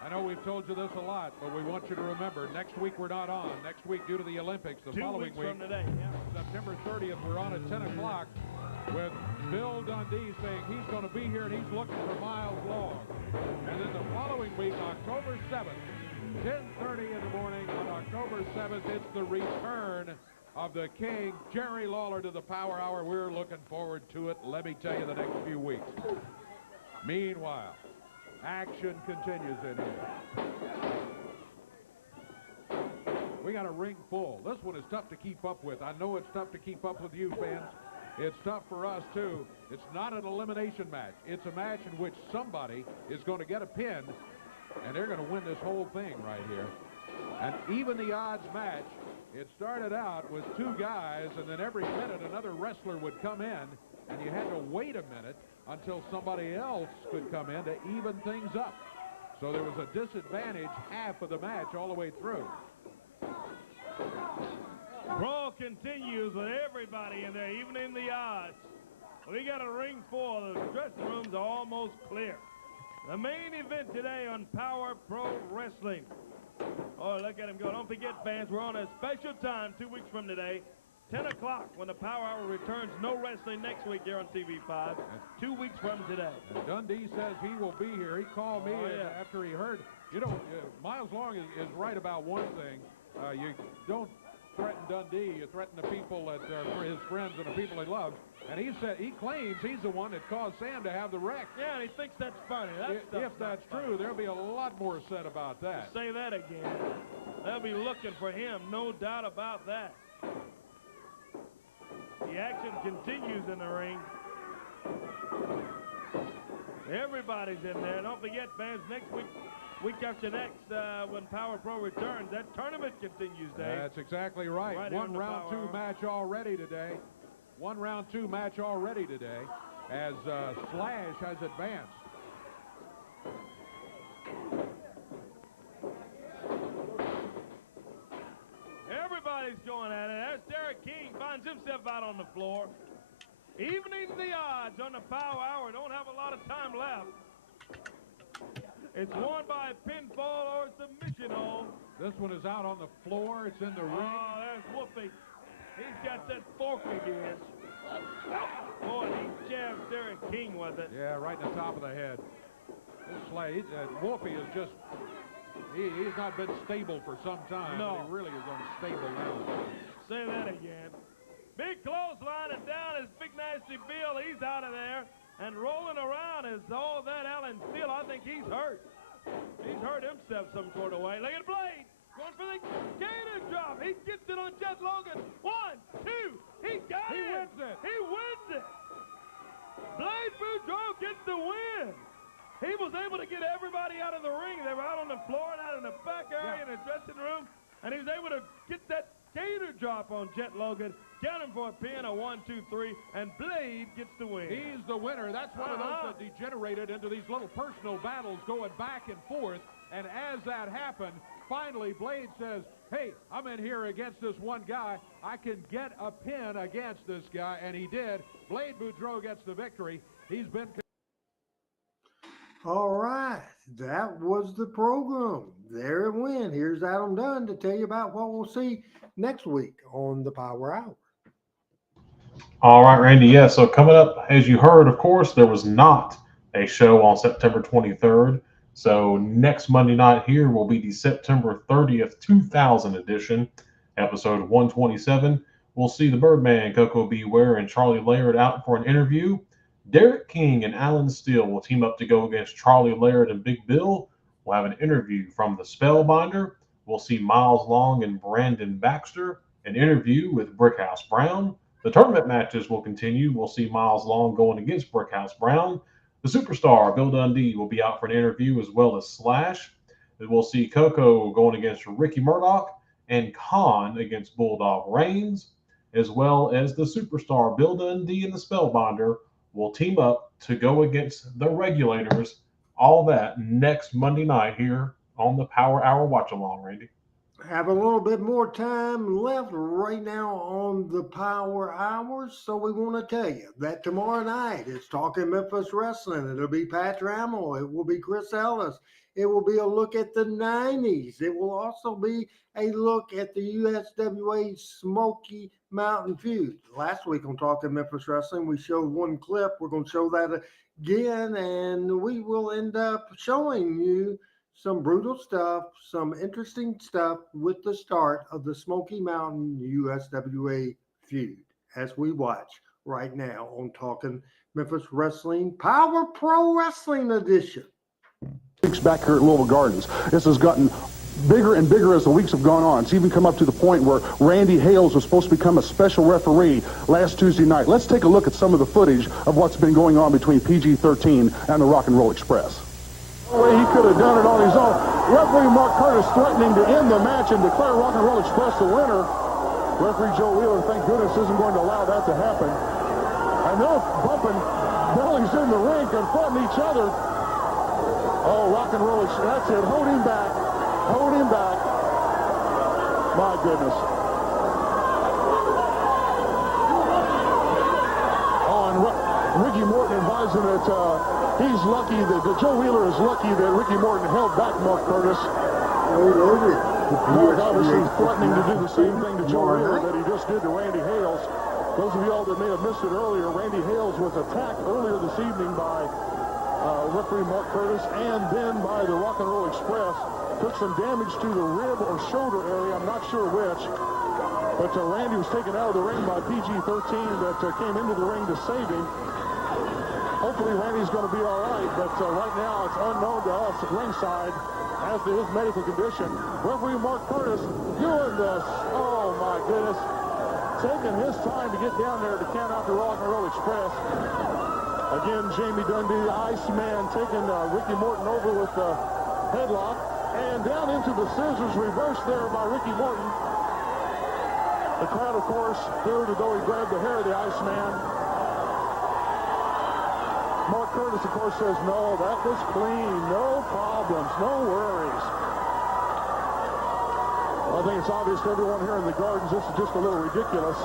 I know we've told you this a lot, but we want you to remember, next week we're not on. Next week, due to the Olympics, the 2 following weeks week, from today, yeah. September 30th, we're on at 10 o'clock with Bill Dundee saying he's going to be here and he's looking for Miles Long. And then the following week, October 7th, 10:30 in the morning on October 7th, it's the return of the King, Jerry Lawler, to the Power Hour. We're looking forward to it, let me tell you, the next few weeks. Meanwhile, action continues in here. We got a ring full. This one is tough to keep up with. I know it's tough to keep up with you fans. It's tough for us too. It's not an elimination match. It's a match in which somebody is going to get a pin and they're going to win this whole thing right here. And even the odds match, it started out with 2 guys and then every minute another wrestler would come in and you had to wait a minute until somebody else could come in to even things up. So there was a disadvantage half of the match all the way through. Brawl continues with everybody in there, even in the odds. We got a ring full. The dressing rooms are almost clear. The main event today on Power Pro Wrestling. Oh, look at him go. Don't forget, fans, we're on a special time 2 weeks from today. 10 o'clock when the Power Hour returns. No wrestling next week here on TV5. 2 weeks from today. And Dundee says he will be here. He called me after he heard. You know, Miles Long is right about one thing. You don't threaten Dundee. You threaten the people that are his friends and the people he loves. And he claims he's the one that caused Sam to have the wreck. Yeah, and he thinks that's funny. If that's true, there'll be a lot more said about that. Say that again. They'll be looking for him, no doubt about that. The action continues in the ring. Everybody's in there. Don't forget, fans, next week after next, when Power Pro returns, that tournament continues, Dave. That's exactly right. One round two match already today. One round two match already today as Slash has advanced. Everybody's going at it. As Derek King finds himself out on the floor. Evening the odds on the Power Hour. Don't have a lot of time left. It's won by a pinfall or submission hold. This one is out on the floor. It's in the ring. Oh, there's Whoopi. He's got that fork again. Boy, he jabs Derek King with it. Yeah, right in the top of the head. This Slade, Whoopi is just, he's not been stable for some time. No. But he really is unstable now. Say that again. Big clothesline and down is Big Nasty Bill. He's out of there. And rolling around is all that Alan Steele. I think he's hurt. He's hurt himself some sort of way. Look at Blade. Going for the gator drop. He gets it on Jet Logan. 1, 2. He got it. He wins it. He wins it. Blade Boudreaux gets the win. He was able to get everybody out of the ring. They were out on the floor and out in the back area in the dressing room. And he was able to get that gator drop on Jet Logan. Down him for a pin, a 1, 2, 3, and Blade gets the win. He's the winner. That's one of those that degenerated into these little personal battles going back and forth. And as that happened, finally Blade says, hey, I'm in here against this one guy. I can get a pin against this guy, and he did. Blade Boudreaux gets the victory. He's been... All right, that was the program. There it went. Here's Adam Dunn to tell you about what we'll see next week on the Power Hour. All right, Randy. Yeah, so coming up, as you heard, of course, there was not a show on September 23rd. So next Monday night here will be the September 30th, 2000 edition, episode 127. We'll see the Birdman, Koko Beware, and Charlie Laird out for an interview. Derek King and Alan Steele will team up to go against Charlie Laird and Big Bill. We'll have an interview from the Spellbinder. We'll see Miles Long and Brandon Baxter, an interview with Brickhouse Brown. The tournament matches will continue. We'll see Miles Long going against Brickhouse Brown. The superstar, Bill Dundee, will be out for an interview, as well as Slash. We'll see Koko going against Ricky Murdoch and Khan against Bulldog Reigns, as well as the superstar, Bill Dundee and the Spellbinder, will team up to go against the Regulators. All that next Monday night here on the Power Hour Watch-Along, Randy. Have a little bit more time left right now on the Power Hours, so we want to tell you that tomorrow night it's Talking Memphis Wrestling. It'll be Pat Trammell. It will be Chris Ellis. It will be a look at the 90s. It will also be a look at the USWA Smoky Mountain Feud. Last week on Talking Memphis Wrestling, we showed one clip. We're going to show that again, and we will end up showing you some brutal stuff, some interesting stuff with the start of the Smoky Mountain USWA feud as we watch right now on Talking Memphis Wrestling Power Pro Wrestling Edition. Weeks back here at Louisville Gardens. This has gotten bigger and bigger as the weeks have gone on. It's even come up to the point where Randy Hales was supposed to become a special referee last Tuesday night. Let's take a look at some of the footage of what's been going on between PG-13 and the Rock and Roll Express. Well, he could have done it on his own. Referee Mark Curtis threatening to end the match and declare Rock and Roll Express the winner. Referee Joe Wheeler, thank goodness, isn't going to allow that to happen. And they're bumping bellies in the ring, confronting each other. Oh, Rock and Roll Express, that's it. Hold him back. Hold him back. My goodness. Oh, and Ricky Morton advising that he's lucky that Joe Wheeler is lucky that Ricky Morton held back Mark Curtis. Oh, Mark obviously threatening to do the same thing to Joe Wheeler that he just did to Randy Hales. Those of y'all that may have missed it earlier, Randy Hales was attacked earlier this evening by referee Mark Curtis and then by the Rock and Roll Express. Took some damage to the rib or shoulder area, I'm not sure which. But Randy was taken out of the ring by PG-13 that came into the ring to save him. Hopefully Randy's going to be all right, but right now it's unknown to us at ringside as to his medical condition. Referee Mark Curtis doing this. Oh my goodness. Taking his time to get down there to count out the Rock and Roll Express. Again, Jamie Dundee, Iceman, taking Ricky Morton over with the headlock. And down into the scissors, reversed there by Ricky Morton. The crowd, of course, third as though he grabbed the hair of the Iceman. Mark Curtis, of course, says, no, that was clean. No problems, no worries. I think it's obvious to everyone here in the Gardens, this is just a little ridiculous.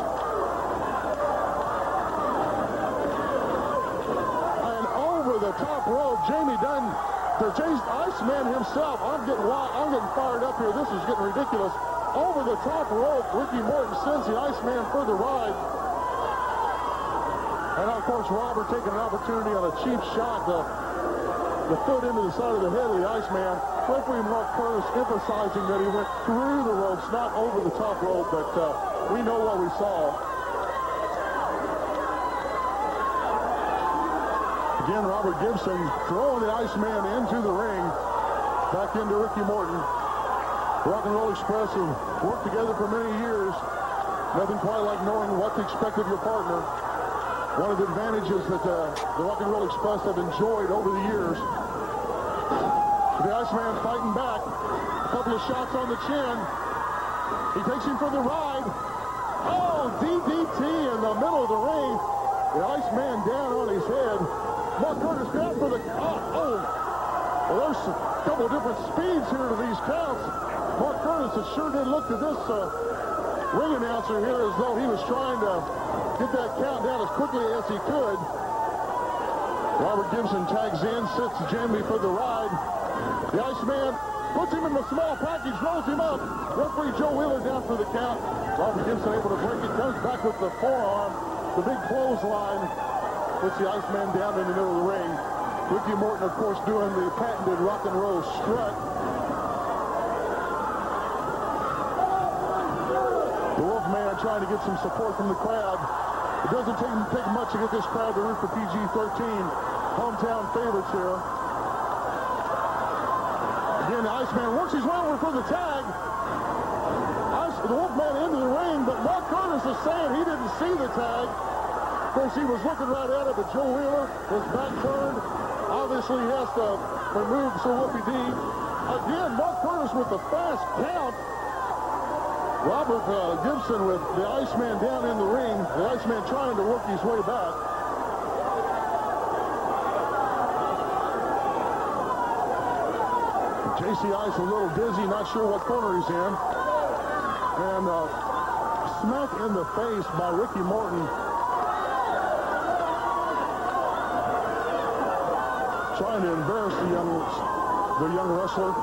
And over the top rope, Jamie Dunn, the Iceman himself, I'm getting fired up here. This is getting ridiculous. Over the top rope, Ricky Morton sends the Iceman for the ride. And of course, Robert taking an opportunity on a cheap shot, the foot into the side of the head of the Iceman. Referee Mark Curtis emphasizing that he went through the ropes, not over the top rope, but we know what we saw. Again, Robert Gibson throwing the Iceman into the ring, back into Ricky Morton. Rock and Roll Express have worked together for many years. Nothing quite like knowing what to expect of your partner. One of the advantages that the Rock and Roll Express have enjoyed over the years. The Iceman fighting back. A couple of shots on the chin. He takes him for the ride. Oh, DDT in the middle of the ring. The Iceman down on his head. Mark Curtis down for the... Well, there's a couple of different speeds here to these counts. Mark Curtis sure did look to this ring announcer here as though he was trying to get that count down as quickly as he could. Robert Gibson tags in, sits Jamie for the ride. The Iceman puts him in the small package, rolls him up. Referee Joe Wheeler down for the count. Robert Gibson able to break it, comes back with the forearm. The big clothesline puts the Iceman down in the middle of the ring. Ricky Morton, of course, doing the patented rock and roll strut. The Wolfman trying to get some support from the crowd. It doesn't take much to get this crowd to root for PG-13. Hometown favorites here. Again, the Iceman works his way over for the tag. The Wolfman into the ring, but Mark Curtis is saying he didn't see the tag. Of course, he was looking right at it, but Joe Wheeler, his back turned. Obviously, he has to remove Sir Wolfie D. Again, Mark Curtis with the fast count. Robert Gibson with the Iceman down in the ring. The Iceman trying to work his way back. JC Ice a little dizzy, not sure what corner he's in. And smack in the face by Ricky Morton. Trying to embarrass the young wrestler.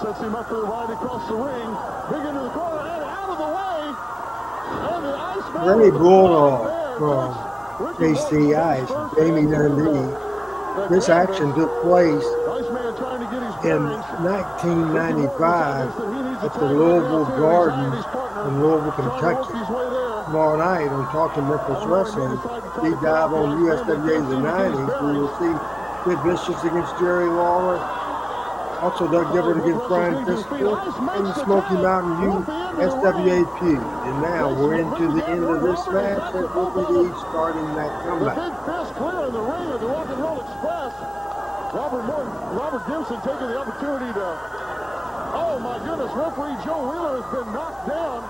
Sets him up for the ride across the ring. Big into the corner and out of the way. And the Iceman. Great Bulldog from JC Ice, Jamie Dundee. This action took place in 1995 at the Louisville Gardens in Louisville, Kentucky. Tomorrow night on Talking Memphis Wrestling, deep dive on USWA's the 90s. We will see Sid Vicious against Jerry Lawler. Also Doug Gibbard against Brian Fiskell and the Smoky Mountain U SWAP. And now we're into the end of this match as Wolfie D starting that comeback. The big fist clear in the ring of the Rock and Roll Express. Robert Gibson taking the opportunity to... Oh my goodness, referee Joe Wheeler has been knocked down.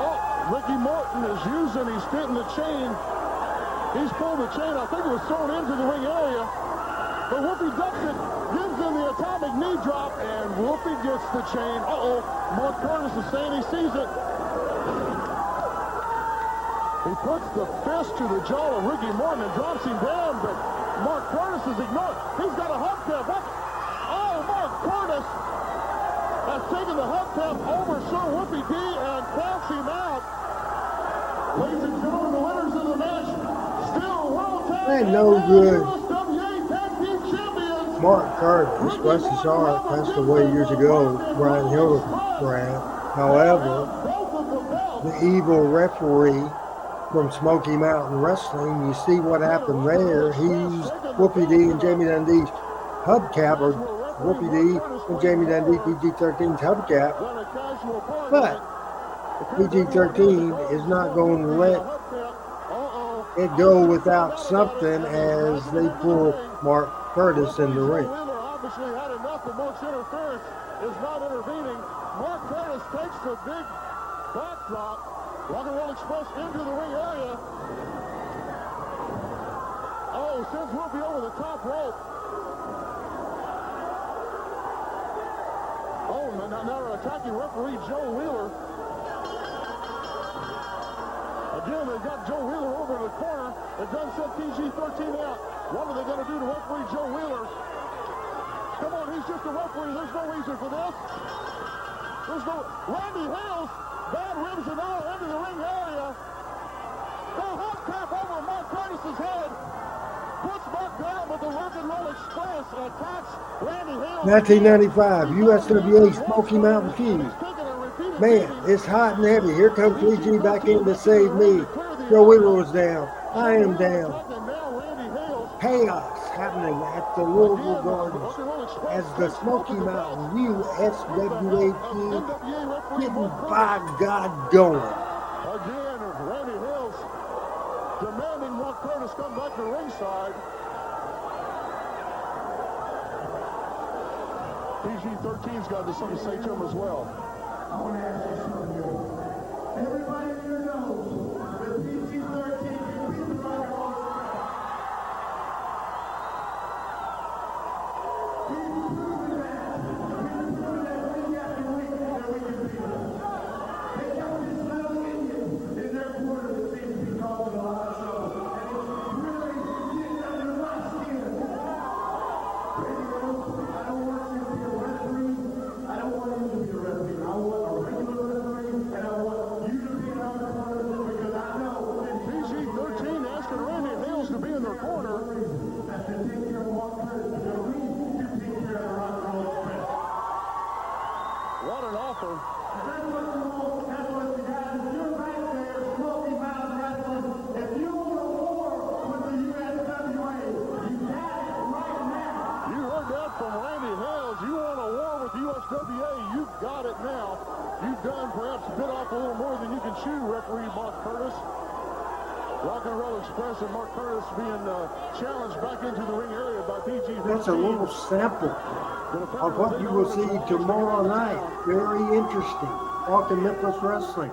Oh, Ricky Morton is he's fitting the chain. He's pulled the chain. I think it was thrown into the ring area. But Wolfie ducks it, gives him the atomic knee drop, and Wolfie gets the chain. Mark Curtis is saying he sees it. He puts the fist to the jaw of Ricky Morton and drops him down, but Mark Curtis is ignored. He's got a hubcap. What? Oh, Mark Curtis has taken the hubcap over Sir Whoopi D and counts him out. Ladies and gentlemen, the winners of the match, still World Tag Ain't no good. USWA Tag Team Champions. Mark Curtis, bless his heart, passed away years ago. Brian Hildebrand. However, the evil referee from Smoky Mountain Wrestling, you see what happened there. He used Whoopi D and Jamie Dundee's hubcap, or Whoopi D and Jamie Dundee PG-13's hubcap. But PG-13 is not going to let it go without something as they pull Mark Curtis in the ring. Obviously had enough, but Mark's interference is not intervening. Mark Curtis takes the big backdrop. Rock and Roll Express into the ring area. Oh, sends Whoopi over the top rope. Oh, now they're attacking referee Joe Wheeler. Again, they've got Joe Wheeler over in the corner. They've done set PG-13 out. What are they going to do to referee Joe Wheeler? Come on, he's just a referee. There's no reason for this. There's no... Randy Hales, bad ribs and all, into the ring area. The hubcap over Mark Curtis's head. Puts Mark down, but the Rock and Roll Express attacks Randy Hales. 1995 USWA Smoky Mountain Feud. Man, it's hot and heavy. Here comes 3G back in to save me. Joe Wheeler was down. I am down. Chaos happening at the Louisville Gardens as the Smoky Mountain USWA Feud getting by God going. Again, Randy Hales demanding Mark Curtis come back to ringside. PG-13's got something to say to him as well. I want to ask you something here. Everybody here knows that PG-13 can beat the Rock and Roll Express. We've proven that. We've proven that week after week that we can beat them. They got this little Indian in their corner that seems to be causing a lot of trouble. And it's really getting under my skin. Randy Rose, I don't want you to be a referee. I don't want you to be a referee. I want a regular referee, and I want you to be an entrepreneur because I know that PG-13 asking Randy Hales to be in their corner. that's to take care of Mark Curtis, because we need to take care of the Rock and Roll Express. What an offer. That's what the guys, if you're right there, Smoky Mountain Wrestling, if you want a war with the USWA, you got it right now. You heard that from Randy Hales. You want a war with USWA, you've got it now. You've done perhaps bit off a little more than you can chew, referee Mark Curtis. Rock and Roll Express and Mark Curtis being challenged back into the ring area by PG-13. That's a little sample of what you will see tomorrow night. Very interesting. Talking Memphis Wrestling.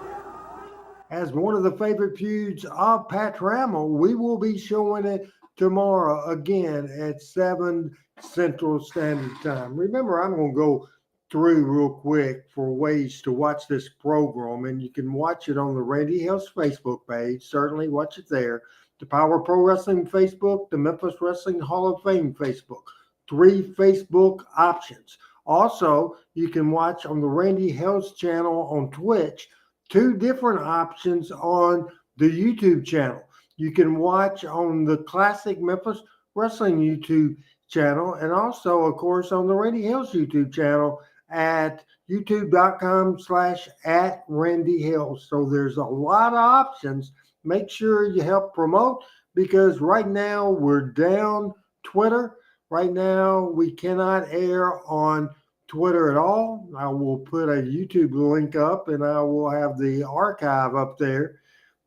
As one of the favorite feuds of Pat Trammell, we will be showing it tomorrow again at 7 Central Standard Time. Remember, I'm going to go through real quick for ways to watch this program, and you can watch it on the Randy Hales Facebook page. Certainly watch it there. The Power Pro Wrestling Facebook, the Memphis Wrestling Hall of Fame Facebook. 3 Facebook options. Also, you can watch on the Randy Hales channel on Twitch, 2 different options on the YouTube channel. You can watch on the Classic Memphis Wrestling YouTube channel, and also, of course, on the Randy Hales YouTube channel at youtube.com/@RandyHales. So there's a lot of options. Make sure you help promote, because right now we're down Twitter. Right now we cannot air on Twitter at all. I will put a YouTube link up, and I will have the archive up there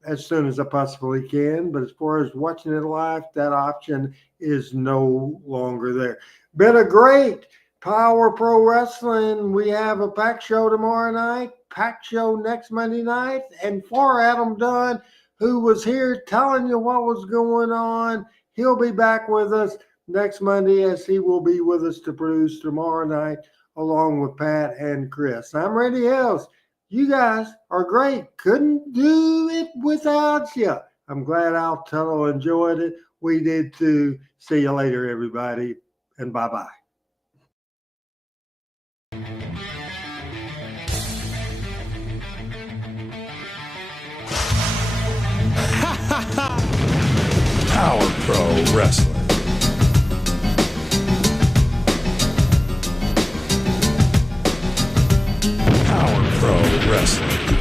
as soon as I possibly can. But as far as watching it live, that option is no longer there. Been a great Power Pro Wrestling. We have a pack show tomorrow night, pack show next Monday night. And for Adam Dunn, who was here telling you what was going on, he'll be back with us next Monday, as he will be with us to produce tomorrow night along with Pat and Chris. I'm Randy Hales. You guys are great. Couldn't do it without you. I'm glad Altelo enjoyed it. We did too. See you later, everybody, and bye-bye. Power Pro Wrestling. Power Pro Wrestling.